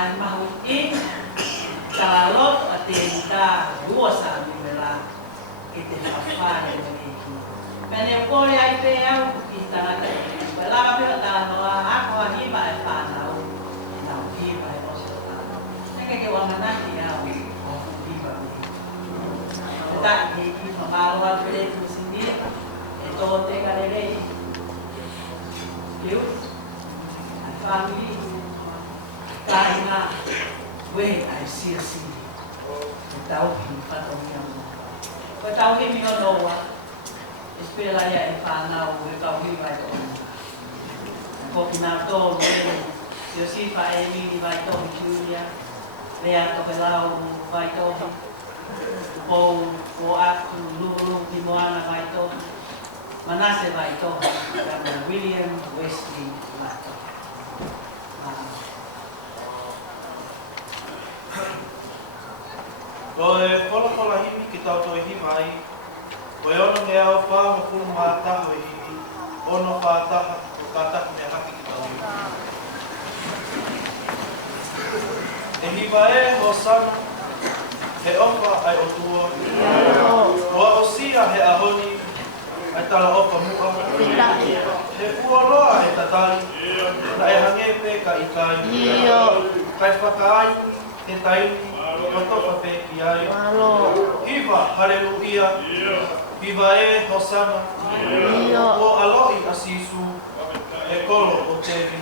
Ai mahu in talot atenta luosa mimela ke te whawhare me ki. Pene kore ai pe au ki tangata ki. Wela pio tala noa ako a hima e whanau. Nau hima e oso tala. Neke ke wamanaki au o hima me. Ta ki ki whamaro al pere kusimi e tō te karerei. Kiu, ai whanui. Tainga, we ai sia si. Tau ki whato mia mo. Koe tau ki mi o noa. Espera ia e whanau e tau ki vai tō. Ko ki nā tō me, si o siwha e mini vai tō mi Julia. Lea toke lau vai tō. Pou o aku lulu ki moana vai tō. Manase vai tō. Kama William Wesley vai tō. Ko e kola himi ki tau tō hima ai, ko e ono me au wha mo kunu mātaho e himi, ono whātaha o kātaku me haki ki tau hima. E hima e ho sana, he opa ai o tua, o o sia he ahoni, ai tala opa mua, he uoloa e tatali, na e hangepe ka ikai, kai whakaai, he taini, o toka pe ki ai. Hiva, haleluia. Hiva e hosana. O aloi asisu. E kolo o tevi.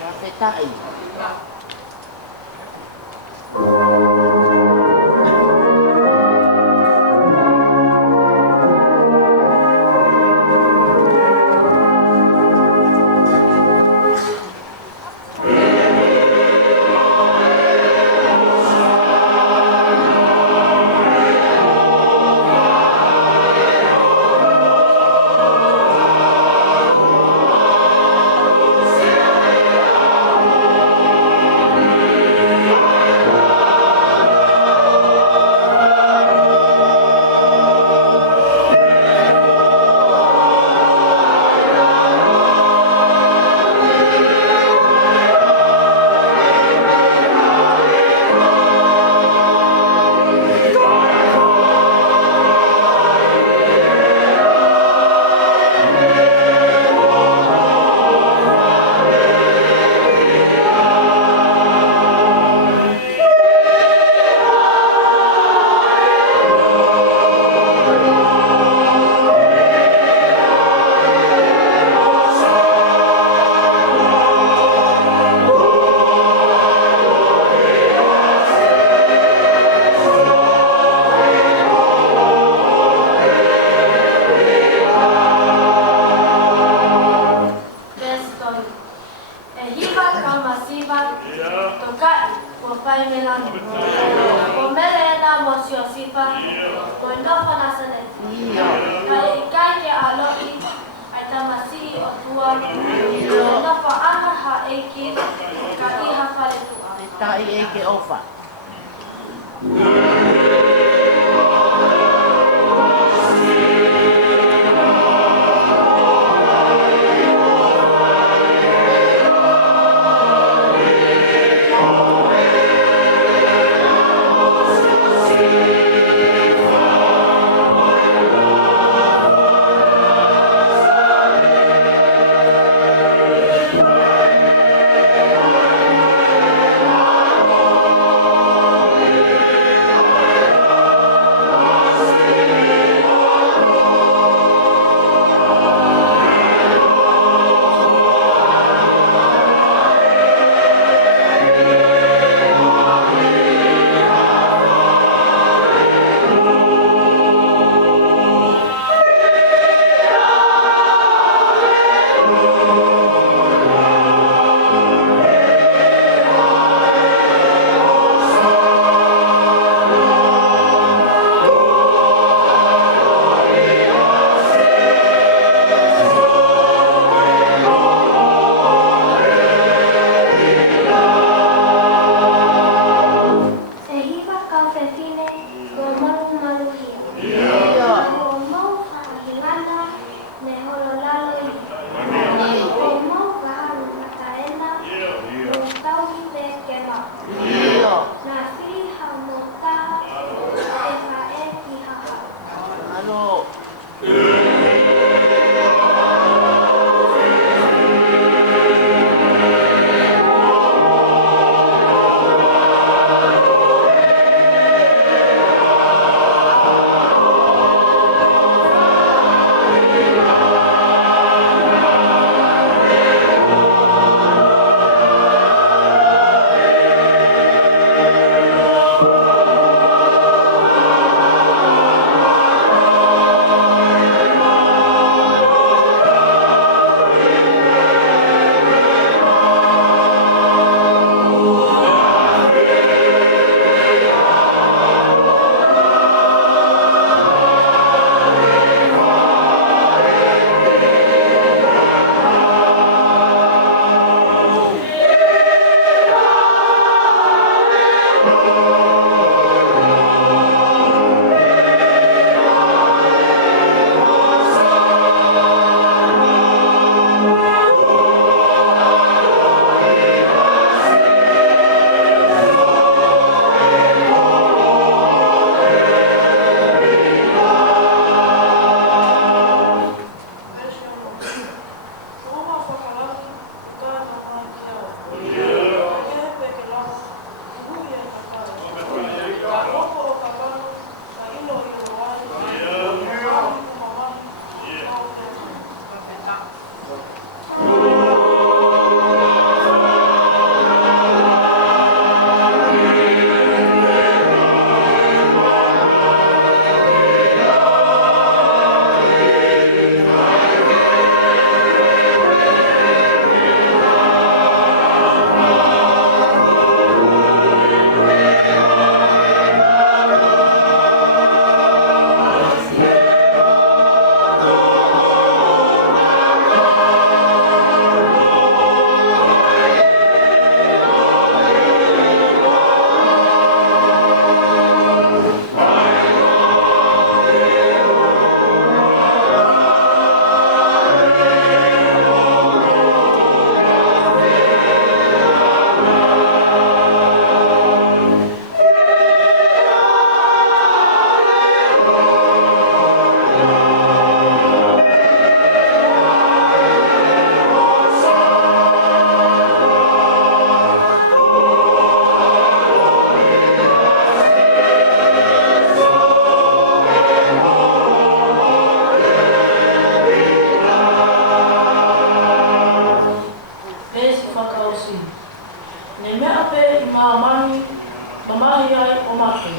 o maki.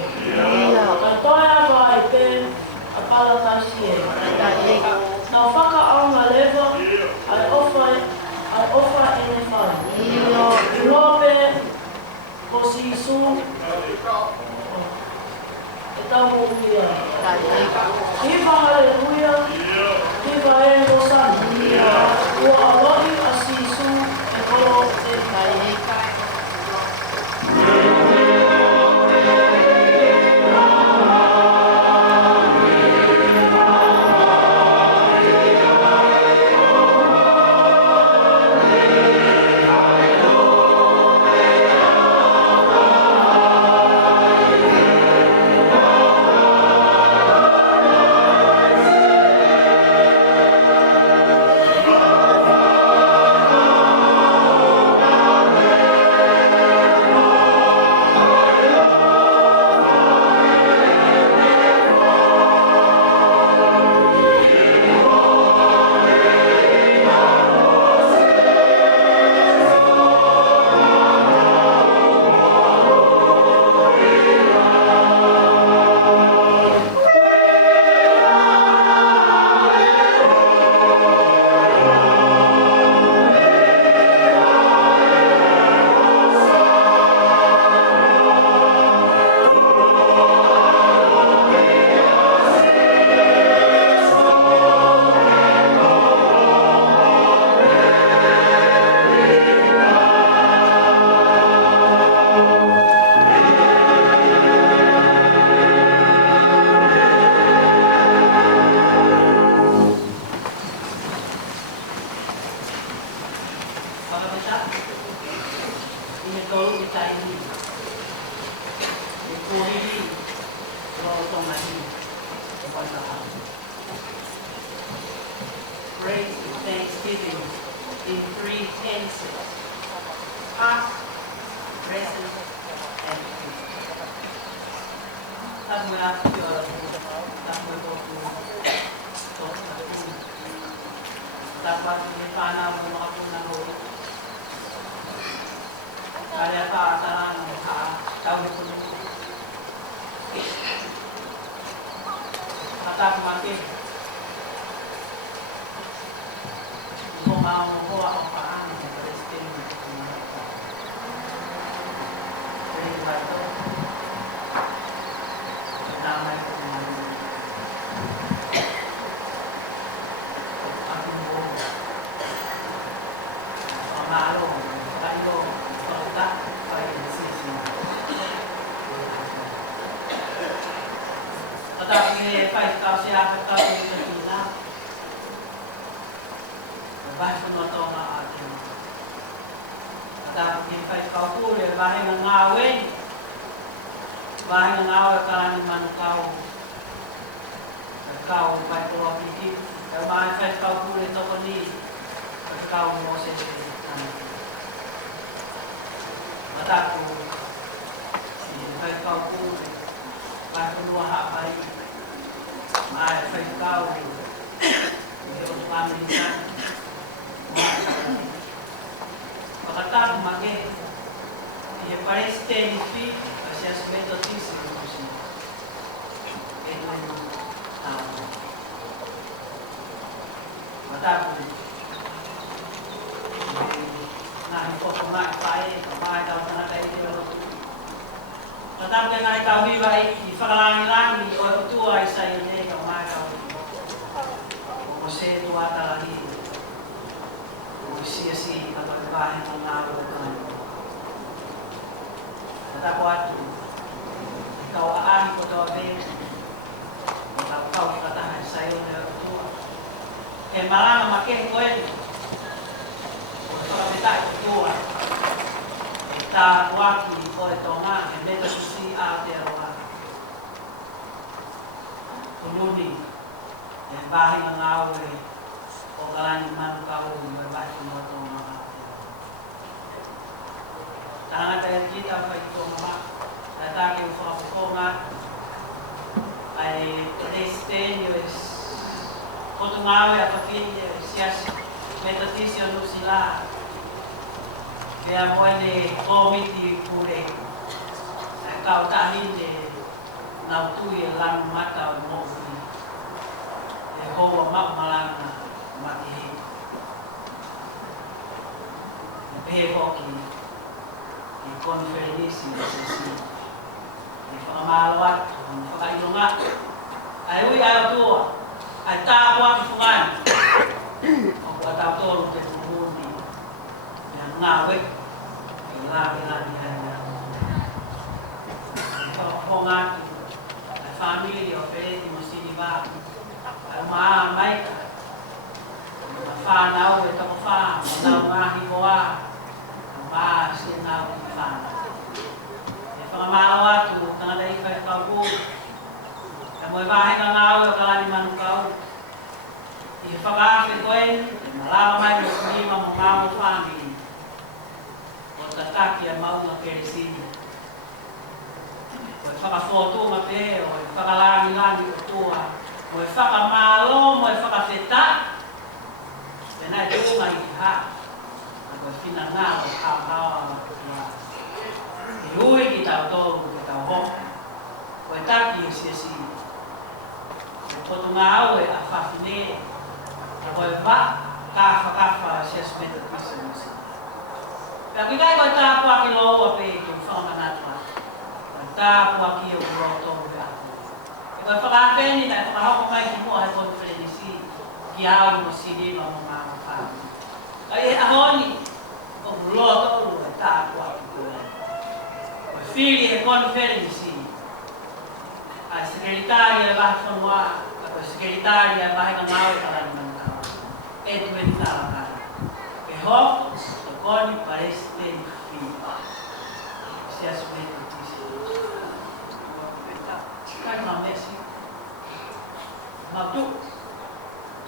Ka toi awa e te a pala tasi e. Nā whakaonga lewa ai ofa e ne whai. I lope ko si su e tau uia. Hiva haleluia, hiva e ngosani. Ua aloi a si su e kolo e kai. Praise and thanksgiving in 3 tenses. Past, present, and future. Tamu ya kia tamu toku toku. Dapat menipana mengaku nahu. Kaya pa tanan ha tahu pun. Kata makin mau bawa apaan dari sini dari batu nama itu aku mau malu kalau tak pakai sisi tetapi baik kau siapa kau ini baik penonton aja. Kata kita kau pulih baik mengawen kan mankau kau baik keluar pikir baik kau pulih toko ni kau mau sedih. Kata aku baik kau pulih baik keluar hak baik baik kau untuk pemerintahan. Makatang mage ia parece ter fi as metodistas assim então matap na foto mai pai mai tao na dai dia matap que ngai tao vi vai e falar lang ni o tu ai sai ne ka mai tao você do atali si kapag bahay ng naroon natapos ikaw aan ko to din ikaw katahan sa'yo na ito kaya marami makin ko yun pagkakita ito ita waki ko ito nga hindi ka susi ate arwa tunudi yung bahay ng away o kalanin man kau berbahasa semua tu mah. Tangan saya kita apa itu mah. Datang ke usaha ai destinios. Quanto mais a família se as meditação no sila. Que a mãe comite pure. kau tahine nau tui e lanu mata o mo e hoa mamalanga mati e pehe hoki i konferenisi e sesi e whakamalo atu whakailonga ai ui ai atua ai tāpua ki whungani o kua tau tolu te tumundi e ngāwe i lawe lani hai ngā whakapongatu ai family o Pereti Mosini Wā ai maa maika ma whānau e toko whā ma nau ngahi koa maa si nau ki whānau e whakamalo atu tangata i whai whakau e moe wāhenga ngāu e kalani manu kau i whakaafe koen e malawa mai o kunima mo ngāu whāngi o tataki a maunga Peresini o e whakawhotunga pe o e whakalani lani o tua o e whakamalo mo e whakawheta e nai tunga i ha o e whina ngā o kākawa e hui ki tau tōru ki tau ho o e taki e siesi o tunga au e a whawhine o e wha kafa siesmeta Christmas pia ki kai koe tāpua ki loa pe i tu whakamanatua tāpua ki o kuro tōru e aku e koe whakawheni na e whakahoko mai ki mua he konferenisi ki au mo sinima mo ngā mawhāmi kai e ahoni o kuro tōru e tāpua ki koe o e whiri he konferenisi a sekretaria e wahi whanua a sekretaria e wahi ngāu e kalani manukau e tu e tāra kara e hoko o koni pareste ni whiri se asumete tisi kai ngā mesi ngā tu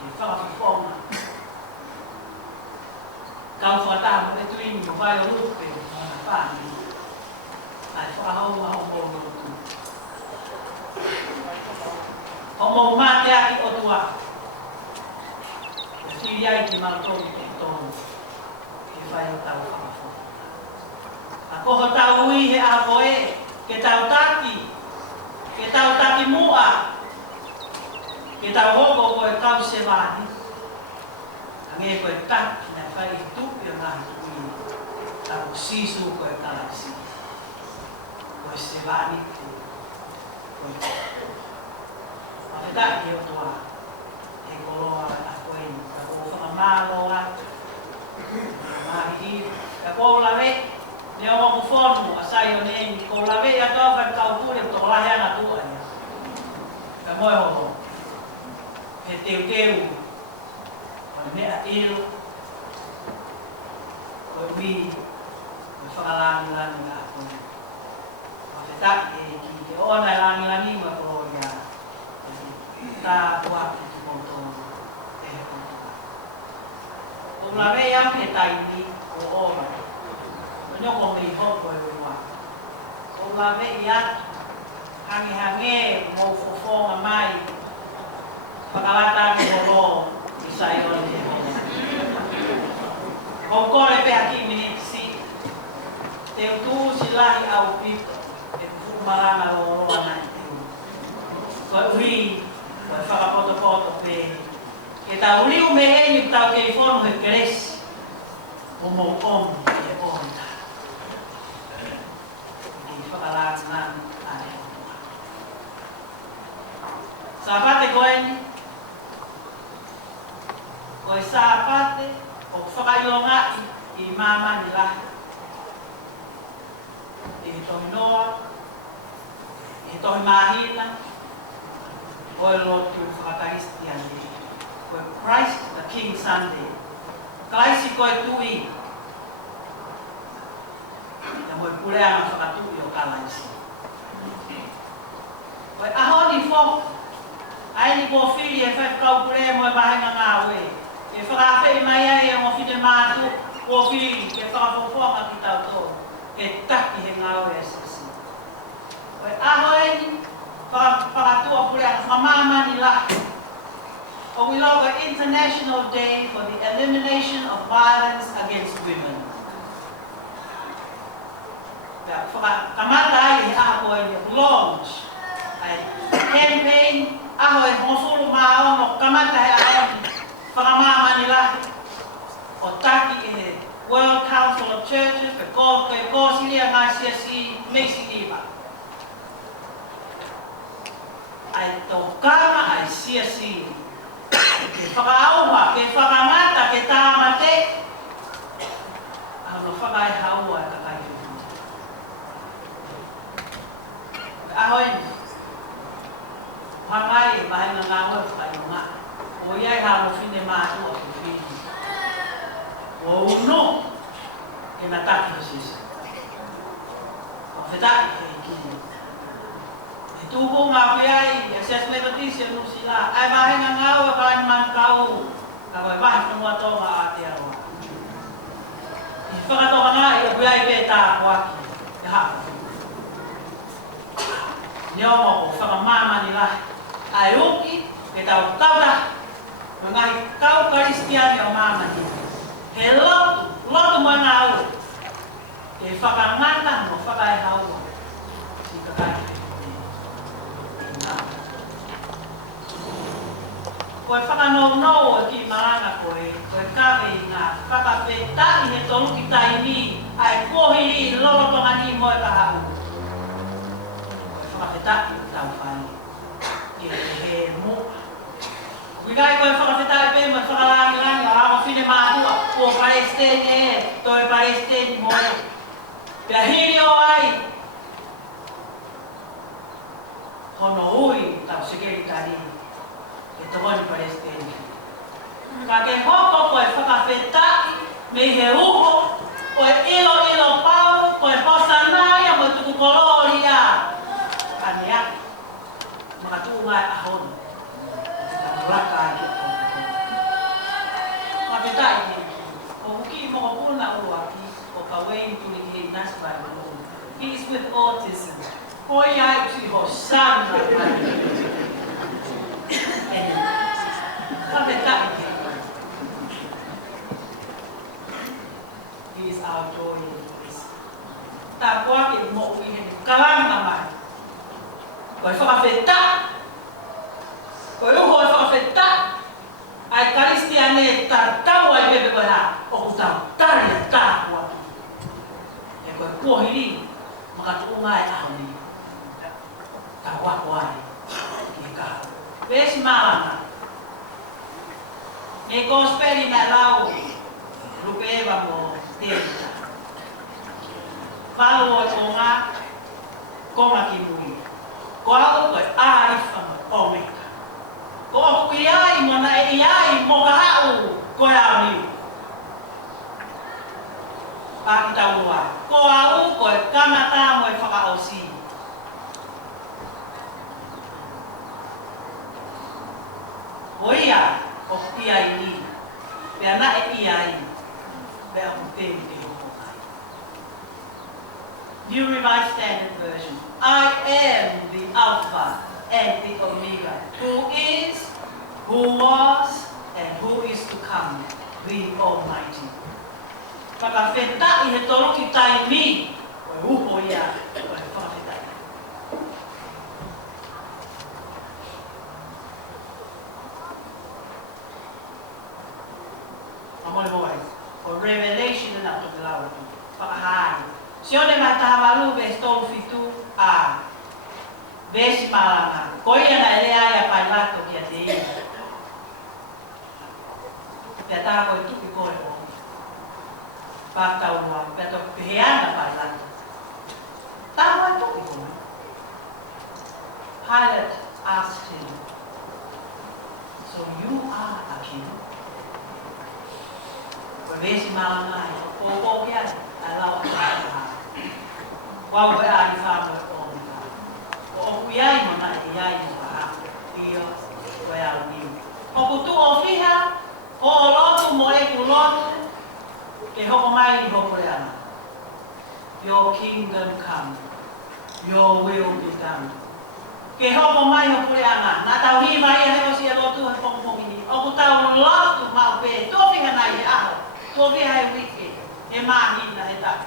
e whakawhifonga kau whatamu e tuini mo vai o rupe mo na whāni ai whakahaunga o mō rutu o mō mate aki o tua e whiri ai ki maratongi te tonu e whai o tau whakafo a koho tau ui he a koe ke tau taki mua ke tau hoko koe kau se wāni a nge koe taki na whai i tupi o ngahi ui tau sisu koe kalaisi koe se wāni koe Mawhetaki o toa e koloa a koeni ka ko whakamalo atu mahi ka ko lawe ne o moku whonu a sai o neini ko lawe a tau kai kau kure o toko lahe anga tua ia ka moe hoho he teu o mea ilu o ui o whakalani lani a koeni Mawhetaki e ki te ona e lani ma koloa ia tāpua ki te motono e he kontua. O lawe au he taini o ora, o nyoko me i hoko e ua. O lawe i atu, hange mō whawhonga mai, whakalata ki horo i sai ori te hoko. O kore pe aki minitisi, te utu si lahi au pito, e kumaranga lo roa nai te u. Koe ui, koe whakapoto pe. E tau liu me heni tau kei whonu he keresi. O mō omu e onta. E whakalāti nani a e onta. Sāpate koeni. Koe sāpate o whakailonga i māmani lahi. E tohi noa. E tohi mahina. Oe lotu whakataristi ane. Koe Christ the King Sunday. Kaisi koe tui. Ia moe pureanga whakatui o kalaisi. Koe ahoni whoku. Aini ko whiri e whaikau pure moe mahenga ngā ue. E whakawhei mai ai e ngofine mātu ko whiri ke whakapoponga ki tau tō. E taki he ngā ue e sisi. Koe ahoeni. Whakatua pureanga whamamani lahi. O we love an International Day for the Elimination of Violence Against Women. Kamata ai he aha whakamata he aoni, whakamama ni lahi, o taki e World Council of Churches, pe kōsilia ngā siasi meisi iwa. Ai tōkama ai siasi, ke whakaauma, ke whakamata, ke tāmate, ano whakai haua e kakai whitu. Ahoini, whakai e mahenga ngā moe whakai ngā, o iai hao whine mātua ki whini. O uno, ke na taki hasisa. O whetaki he kini. E tūko ngā whiai, e seas levatisi anu sila, ai mahenga ngāu e kāni man kau, ka koe wahi whanua tonga a te aroa. I whakatoka ngā i a whiai pē tā koaki, e hapa. Niongo ko whakamamani lahi, ai uki, ke tau kauta, me ngahi kau karistiani o mamani. He lotu mo ngā ua, e whakangata mo whakai haua, si kakai e ngā. Koe whakanau e ki maranga koe kawe i ngā whakapetaki he toluki tai ni, ai kohiri i lolotonga ni mo e kahau. Koe whakapetaki i tau whai, i he mua. Wikai koe whakawhetare pē mai whakalangi a rama whine mātua ko Palestine e, toi Palestine moe. Pea hiri o ai. Hono ui tau sekeri tari e tohoni Palestine. Ka ke hoko koe whakawhetaki me he uho, koe ilo pau, koe posanaya mo tuku kolori a. Ane aki, makatuu ngai ahoni. Raka ake tō. Mapetai he ki. O huki mo puna ua ki, o ka wei tuli ki naswai mo. He is with autism. Hoi ai usi ho sana. Mapetai he. He is our joy in this. Tā kuake mo ui he karanga mai. Koe whakawheta. Koe uho e whakawheta, ai karistiane tau ai pepe koe ha, o ku tau tari a tākua ki. E koe kuohiri, makatu unga e ahoni. Tau wako ai, ki e kaha. Pēsi maranga. Me kōsperi na lau, rupe ewa mo tērita. Walo o ngā, konga ki mui. Ko au koe ārifa mo omeka. Ko aku iai mana e iai mo ka hau ko au. Paki tau wa. Ko au ko kamata mo e whakaosi. Ko ia o iai ni. Pea na e iai. Pea o te te hokai. New Revised Standard Version. I am the Alpha and the Omega, who is, who was, and who is to come, the Almighty. Whakawheta i he toroki tai mi, koe uho ia, koe whakawheta i. Amore moe, o Revelation na to te lawa tu, whakahai. Sione mai taha maru ve stolu fitu a Vesi malanga, koia na ele ai a pai lato ki a te ia. Pea tā koe tuki koe o. Pātau mua, pea tō peheana pai lato. Tā koe tuki koe. Pilate asked him, so you are a king? Koe vesi malanga ai, o kia, a lau a tāha. Wau e ari whāmua o. O iai mana iai mana ia koe au niu. O kutu o whiha, o lotu mo e ku lotu, ke hoko mai i hoko e ana. Your kingdom come, your will be done. Ke hoko mai hoko e ana, nā tau hiwa ia heko si a lotu he pongpongi ni. O ku tau lotu ma upe, tō whiha nai e aho, tō whiha e wiki, e mahi na he taki.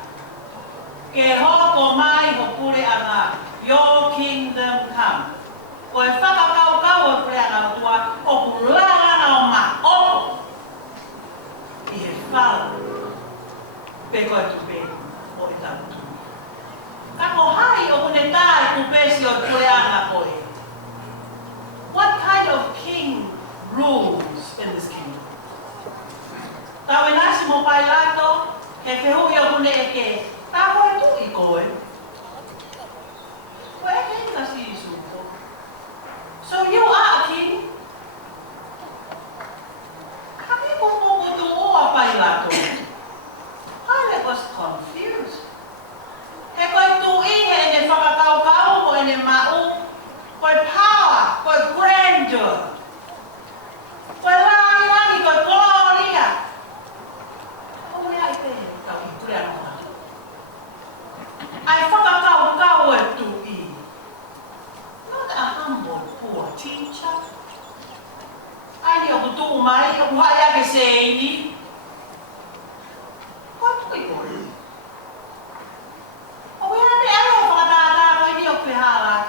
Ke hoko mai hoko e ana, your kingdom come. Koe whakakau kau e prea ngā tua, o ku laa peko e tupe o e tamutu. Kako hai o kune tae kupesi o kuleana koe. What kind of king rules in this kingdom? Tau e nasi mo Pilato, he whihui o kune eke, tako e tu I koe. Koe eke I kasi isu. So you are a king? Kami po puputu o Pilato. Pilate was confused. He koe tui he ene whakakau-kau ko ene mau, koe power, koe grandeur, koe rangi-rangi, koe gloria. Ko mea I pehe tau I kure anō. Ai whakakau-kau e tui. Not a humble, poor teacher. Ai ni o kutu mai, o kuhai ake seini. Koe tui koe.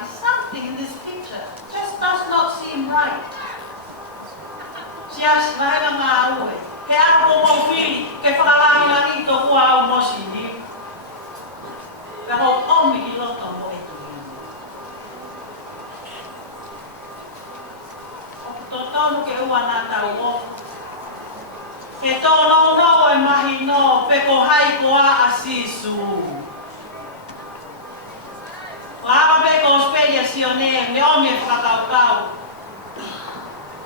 Something in this picture just does not seem right. Sias mahanga ngāue, he ako mau whiri, ke whakalangi to kua au mosi ni. Pero omi I loto mo e tui. O to tonu ke ua nā tau o. He tōno no e mahi no, pe ko hai koa a sisu. Waka pe ko spedia sione, me o me whakakau-kau.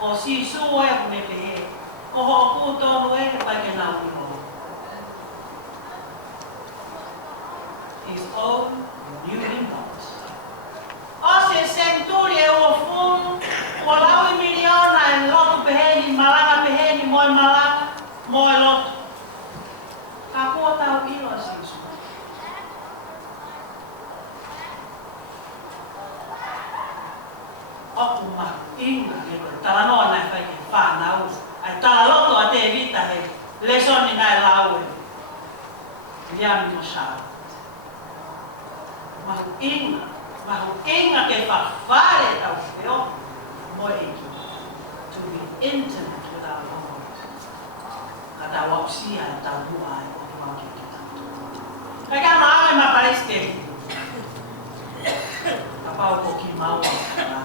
O si su e me pehe. Ko ho ku tonu e pai ke nau iho. His own new impulse. O se centurie o fun, o laui miliona e lotu peheni, malanga peheni, moe malanga, moe lotu. Ka kua tau ilo si su. Oku ma inga he koe tala noa nai whai ke whanau. Ai tala loto a te vita he lesoni nai lau e. Liami mo saa. Mahu inga ke whawhare tau whio. Moe eki. To be intimate with our Lord. Ka tau wausia e tau hua e o hua ke te tatu. Kai ka maa ma palesteni. Ka pau ko ki maua ka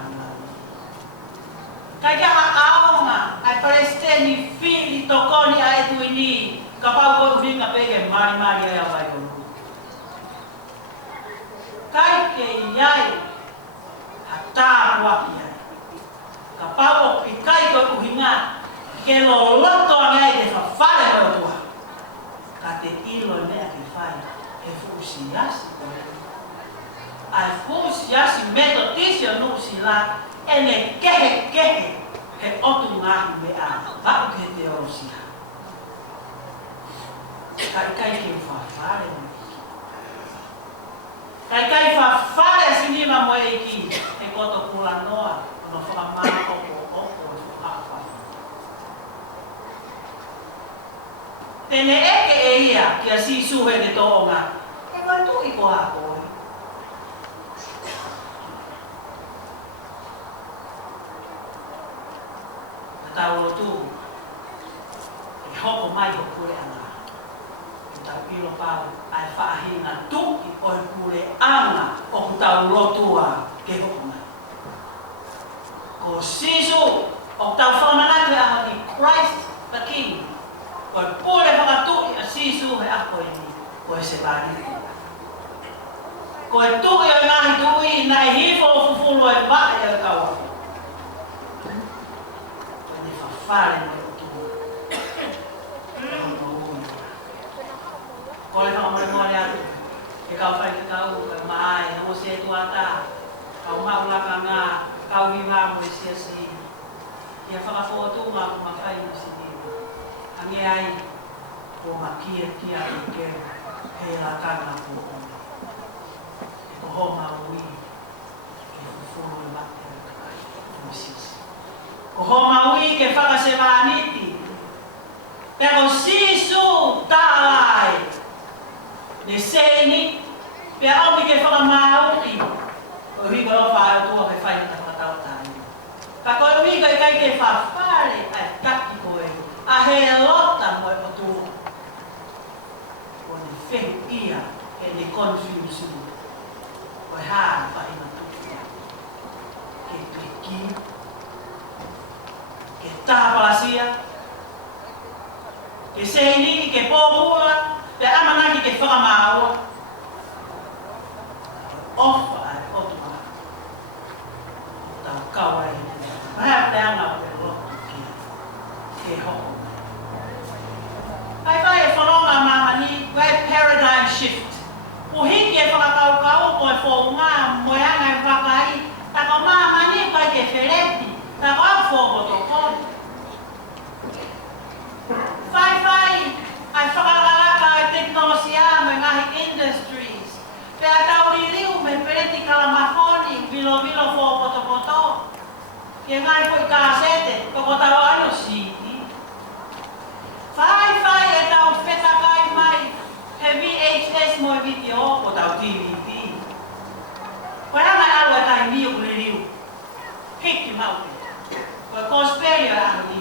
Kai kia aonga, ai palesteni fili tokoni a etuini, ka pau ko vinga pege mari ai awai onu. Kai ke iai, ha tāpua iai. Ka pau o pikai ko uhinga, ke lo loto angai te whawhare mai o tua. Ka te ilo nea ki whai, he fuusiasi. Ai fuusiasi metodisi o nuusi la, ene kehe he otu ngahi me a vau ke te orosia. Kai ke whawhare mo iki. Kai whawhare sinima mo iki he koto kula noa ono whakamana opo whakawha. Tene eke e ia kia si suhe te toonga, e ngā tui ko a koe. Tau lotu, e hoko mai ho kure anga. Ki tau ilo pau, ai whaahina tuki o i kure anga o ku tau lotua ke hoko mai. Ko sisu, o tau whamanatu aho I Christ the King. Ko i pule whakatuki a sisu he ako I ni, ko e se bani. Ko e tuki o ngahi tui, nai hifo o fufulo e waka e kawa. Fare mo tu. Kole ka mo mo ya. E ka fa ki ka u ka mai, o se tu ata. Ka ma ula ka nga, ka wi ma mo se si. Ia fa fo tu ma fa I si ni. Ange ai ko ma kia I ke he la ka na ko. E ko ho ma wi. E fo lo ma te ka ai. Si. Ko ho maui ke whakasewaniti. Pero sisu tālai. Ne seni, pe aumi ke whakamauti. O hiko o whae tua ke whae ta whakatau tāi. Ka koe hiko I kai ke whawhare ai kaki koe. A he lota moe o tua. Ko ne Tahapalasia. Ke seini, ke popula, pe amanaki ke whakamaua. Ofa ai otuma. Tau kawai. Mahea te anga o te loto kia. Ke hoko. Ai vai e whanonga mamani, vai paradigm shift. Ko hiki e whakakau ko e whonga, moeanga e whakai, tako mamani kai ke whereti, tako au whokotokoni. Vai, ai whakalaka e teknolosia me ngahi industries. Pea tauri liu me pereti kalamahoni, vilo whokotokoto. Ke ngai koi kāsete, koko taro ano siti. Vai e tau whetakai mai, he VHS mo e video o tau DVD. Koe hanga alo e tai miu kuri riu. Hiki mau ke. Koe kosperia ano ni,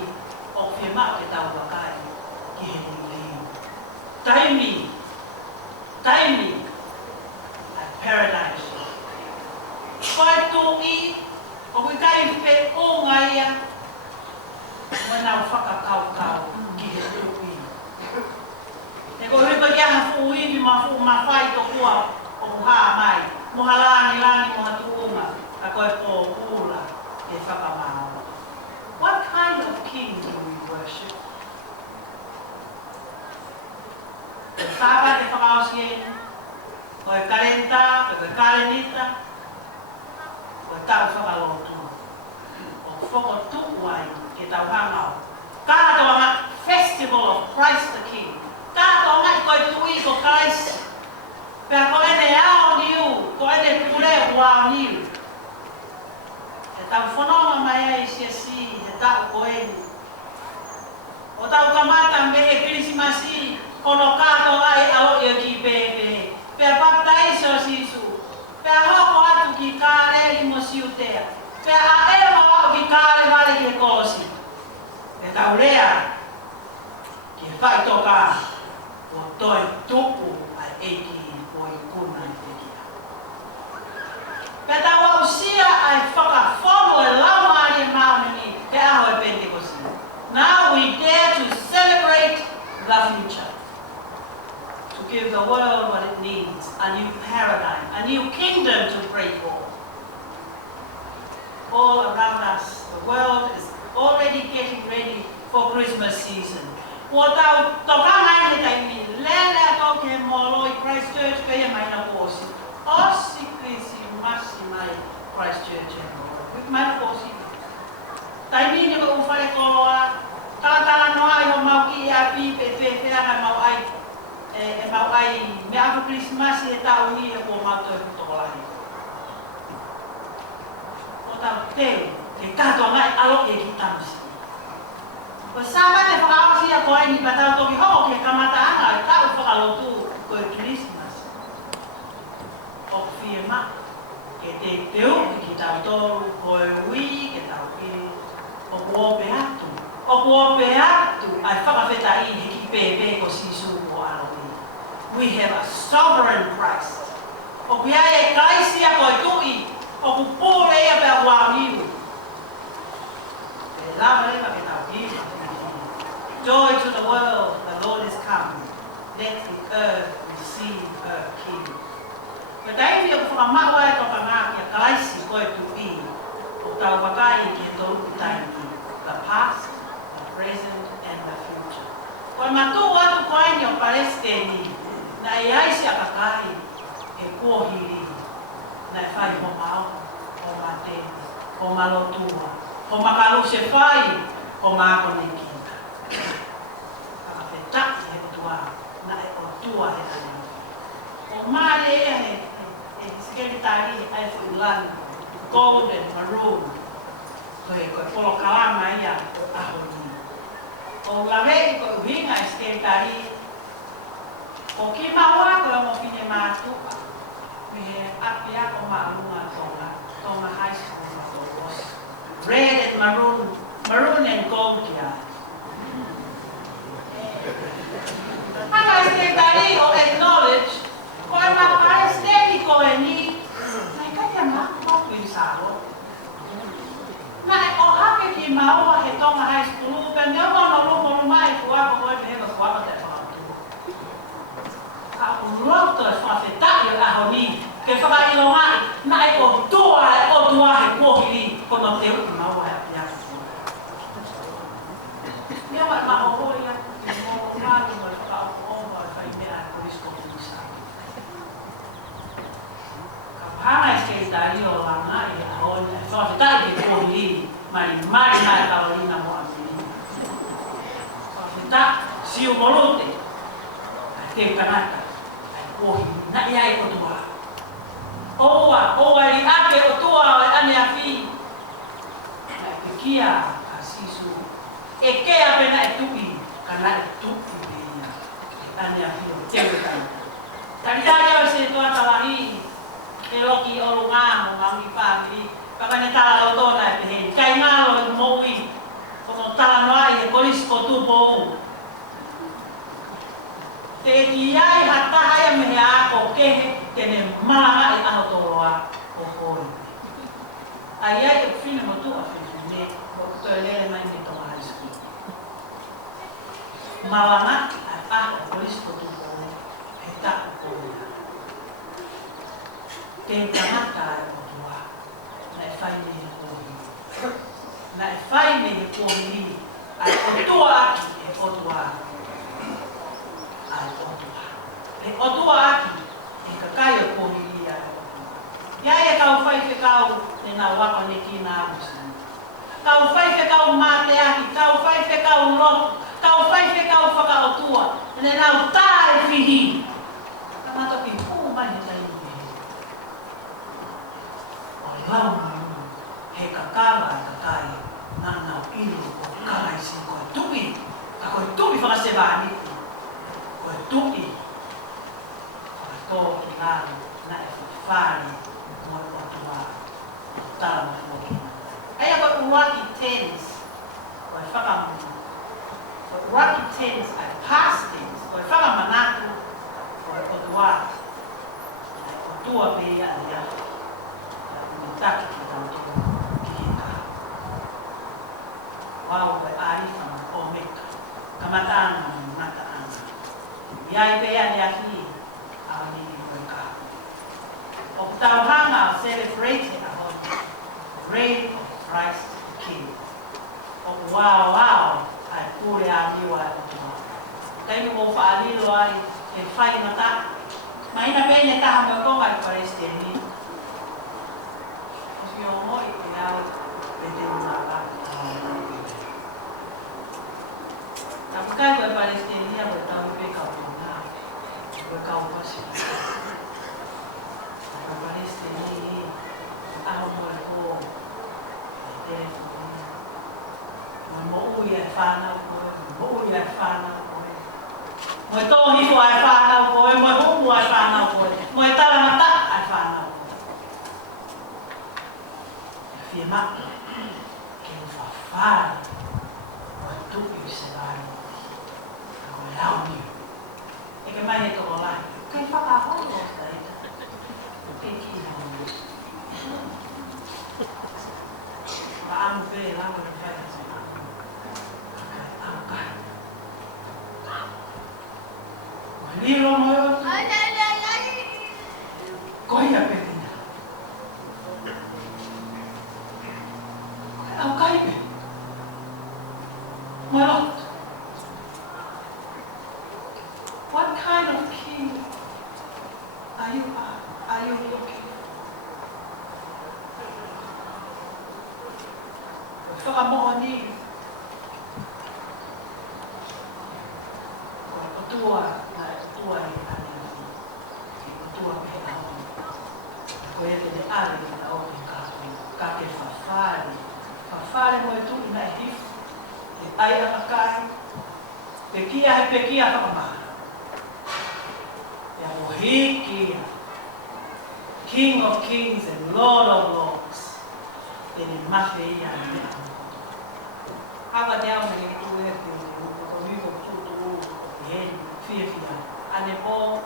o whia mau ke tau wakai. Ki he riu. Taimi. Ai paradise. Koe tūki, o kui kai whe o ngaia, mo nau whakakau ki he tūki. E ko hipa ki aha fuuiwi ma whai to kua o muha mai. Moha lani moha tuunga. A koe po ula e whakamau. What kind of king do we worship? E whapa te whakaosi e. Koe karenta, koe karenita. Koe tau whakalotu. O whakotuku ai ke tau hangau. Kāto anga Festival of Christ the King. Tātou ngai koe tui ko Christ. Pea koe ne ao niu, koe ne kure wao niu. E tau whanonga mai ai si, e tau koe ni. O tau kamata me e Christmasi, kono kātou ai alo i ki pepe. Pea baptaiso sisu. Pea hoko atu ki kāre li mo siutea. Pea a ewa au ki kāre vale ki e kolosi. E tau rea, ki e whai toka. O toi tupu ai eki o i kuna i te kia. Peta wa usia ai whakawhono e laumari e maunini te aho e Pentecosti. Now we dare to celebrate the future. To give the world what it needs, a new paradigm, a new kingdom to pray for. All around us, the world is already getting ready for Christmas season. O tau tokangai he taimi, lele ato ke molo I Christchurch pe he mai na posi. Osi krisi masi mai Christchurch he molo. Wik mai na posi. Taimi ni ko ufale koloa, tala noa I ho mau ki a pi pe anga mau ai. E mau ai, me ako Christmas he tau ni e ko mau toi putokolahi. O tau teo, e kato ngai alo e ki tamsi. Ko sama te whakaosi a koe ni patau toki hoko ke kamata anga e tau whakalotu koe Christmas. O whiema, ke te teu ki tau toru koe ui, ke tau ki o kuope atu. O kuope atu ai whakawheta I he ki pepe ko sisu ko alohi. We have a sovereign Christ. O kia e kaisi a koe tui, o kupure e a pia wāmiu. E lava leva ke tau ki. Joy to the world, the Lord is come. Let the earth receive her King. But I feel for a mawa to kamaki a kaisi koe tu I. O tau wakai ki tolu taimi. The past, the present, and the future. Koe matu watu koe ni o Palestini. Na I aisi a kakai e kuohiri. Na I whai ho mao, ho mateni, ho malotua, ho makaluse whai, ho mako neki. Taki he tua, na e o tua he tani. O mare e sekretari e fulani, golden, maroon, koe polo kalama ia ahoni. O lawe koe winga e sekretari, o ki maua koe mo fine mātuka, me he api ako maalunga tonga high school ma tōkos. Red and maroon and gold kia. Hanga sekretari o acknowledge, koe maka esteti koe ni, nai kaya mako pinsaro. Na o hake ki maua he tonga high school, pe ne o no lo mai kua ko e he ko apa te fa. A roto e fa feta e a honi, ke fa i lo mai, na e o tua he ko hili ko no te u maua e ya. Ia ma o ia, o ma no fa o fa i me a Cristo Cristo. Hana eskeita io la mai a ogni forse dai che fuori mai la Carolina Moamini forse da si un volonte che canata ai fuori na ia e tua oa ri ake o tua ane a fi na kia asisu e ke apena e tupi kana e tupi ia ane a fi o teu kana tari o se tua talahi e loki o lunga mo ngi family pakane tala lo tona e he kai ngalo mo wi como tala no ai e polis ko tu po te ki ai hata hai me a ko ke tene mala ai a to loa o ko ai ai e fine mo tu a fine o to ele mai ni to mai ski mala a polis ko tu po e ta ko tem tamata o tua na fai me ko na fai me ko ni a o tua e o tua a o tua e o tua e ka kai ko ni a ya e ka fai fe ka e na wa pa ni ki na ka fai fe ka ma te aki ka fai fe ka lo ka fai fe ka fa ka o tua ne na ta e fi ka ma to ki ku ma ni tai lau he kakava e kakai nana ilo o kai si koe tupi ka koe tupi whakasewani koe tupi koe tō ki ngāru na e whawhāri mo e otua o tala mo whokina eia koe uwaki tense koe whakamu koe uwaki tense ai past tense koe whakamanatu koe otua ai otua pēia alia taki ki tanto ki heka. Wau koe arifa o meka. Kamatana ni mata ana. Iai pea ni aki a ni koe ka. O tauhanga celebrate a hon. Reign of Christ King. O wow ai kure a miwa e tua. Kai mo whaalilo ai e whai mata. Maina pene taha me konga i Palestini. Yo mo i te au e te unaka. Ta pukai koe Palestinia koe tau i pe kau tuna. Koe kau pasi. Koe Palestinia aho mo e ko e telefoni. Mo ui e whanau koe. Mo ui e whanau koe. Mo e tohi ko e whanau koe. Mo e humu e whanau koe. Mo e talamata e whanau. Firma che lo fa fare quanto più se vai come l'auni e che mai è tutto là che fa la cosa che chi non ma amo per l'amo di fare ma lì lo muoio coi a pedina Al-Qaeda. My Lord, what kind of king are you looking for? Fakamoni. Tua ni ani. Tua pena. Koe te ali na o ka ke fafari. Fale mo itu ina hif e ai a kai pekia kama ya mohiki King of Kings and Lord of Lords ele mafe ya ni aba te au ni tu e te ko mi ko tu e fia ane po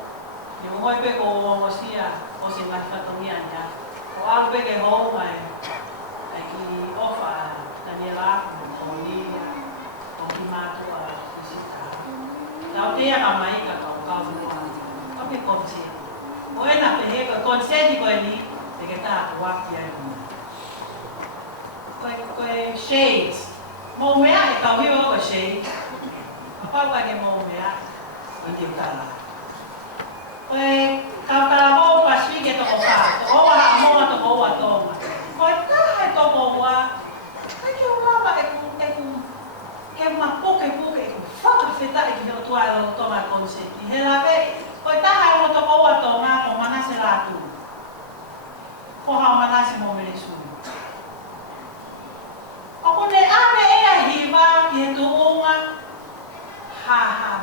ni mo pe ko mo sia o se mai fatomia ya o albe ke ho mai ofa Daniela mātua kusita. Tau tea ka mai ka kau mua. Kau me konsenti. O e na pehe ka konsenti koe ni, te ke tā kuaki ai mua. Koe shades. Mō mea e kau hiwa koe shades. Kapau ka ke mō mea, i te utala. Koe kau kalamau paswi ke toko wha. Toko oa ha moa toko oa tōma. Koe taha e toko oa. Kai ki urawa ke mapuke puke e ku whakawheta e ki heo tua e lo tōma konsenti. He lawe, koe taha e o toko oa tōma ko manase rātu. Ko hao manase mō mele suni. Ako ne ame e a hiwa ki he tuunga ha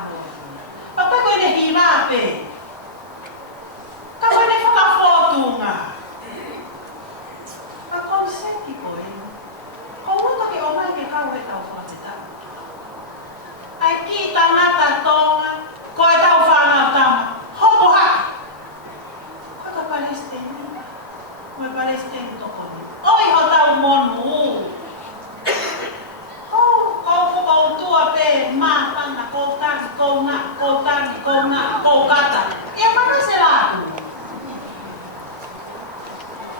mō. Pa koe ne hiwa pe. Ka koe ne whakawhotunga. Ka konsenti koe. Ko uta ke o mai ke kau e tau whaketa. Ai ki tangata tonga, koe tau whanau tama. Hoko haki. Koe ka Palestine. Koe Palestine toko ni. Oi ho tau monu. Kou tua pe māpana, kou tangi, kou nā, kou tangi, kou nā, kou kata. Ia mana se lātu?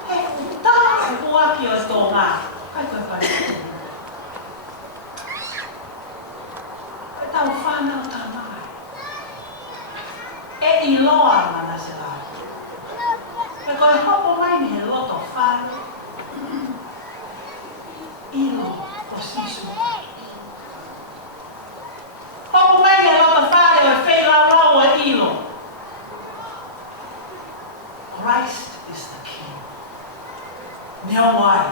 He utaha kuaki o tō ngā. Kai koe Palestine. Koe tau whanau tā mai. E I loa mana se lātu. Koe koe hopo mai mi he loto whāne. Ilo o sisu. Hopo mai mi he loto whāne o whei lau o ilo. Christ is the King. Neo mai.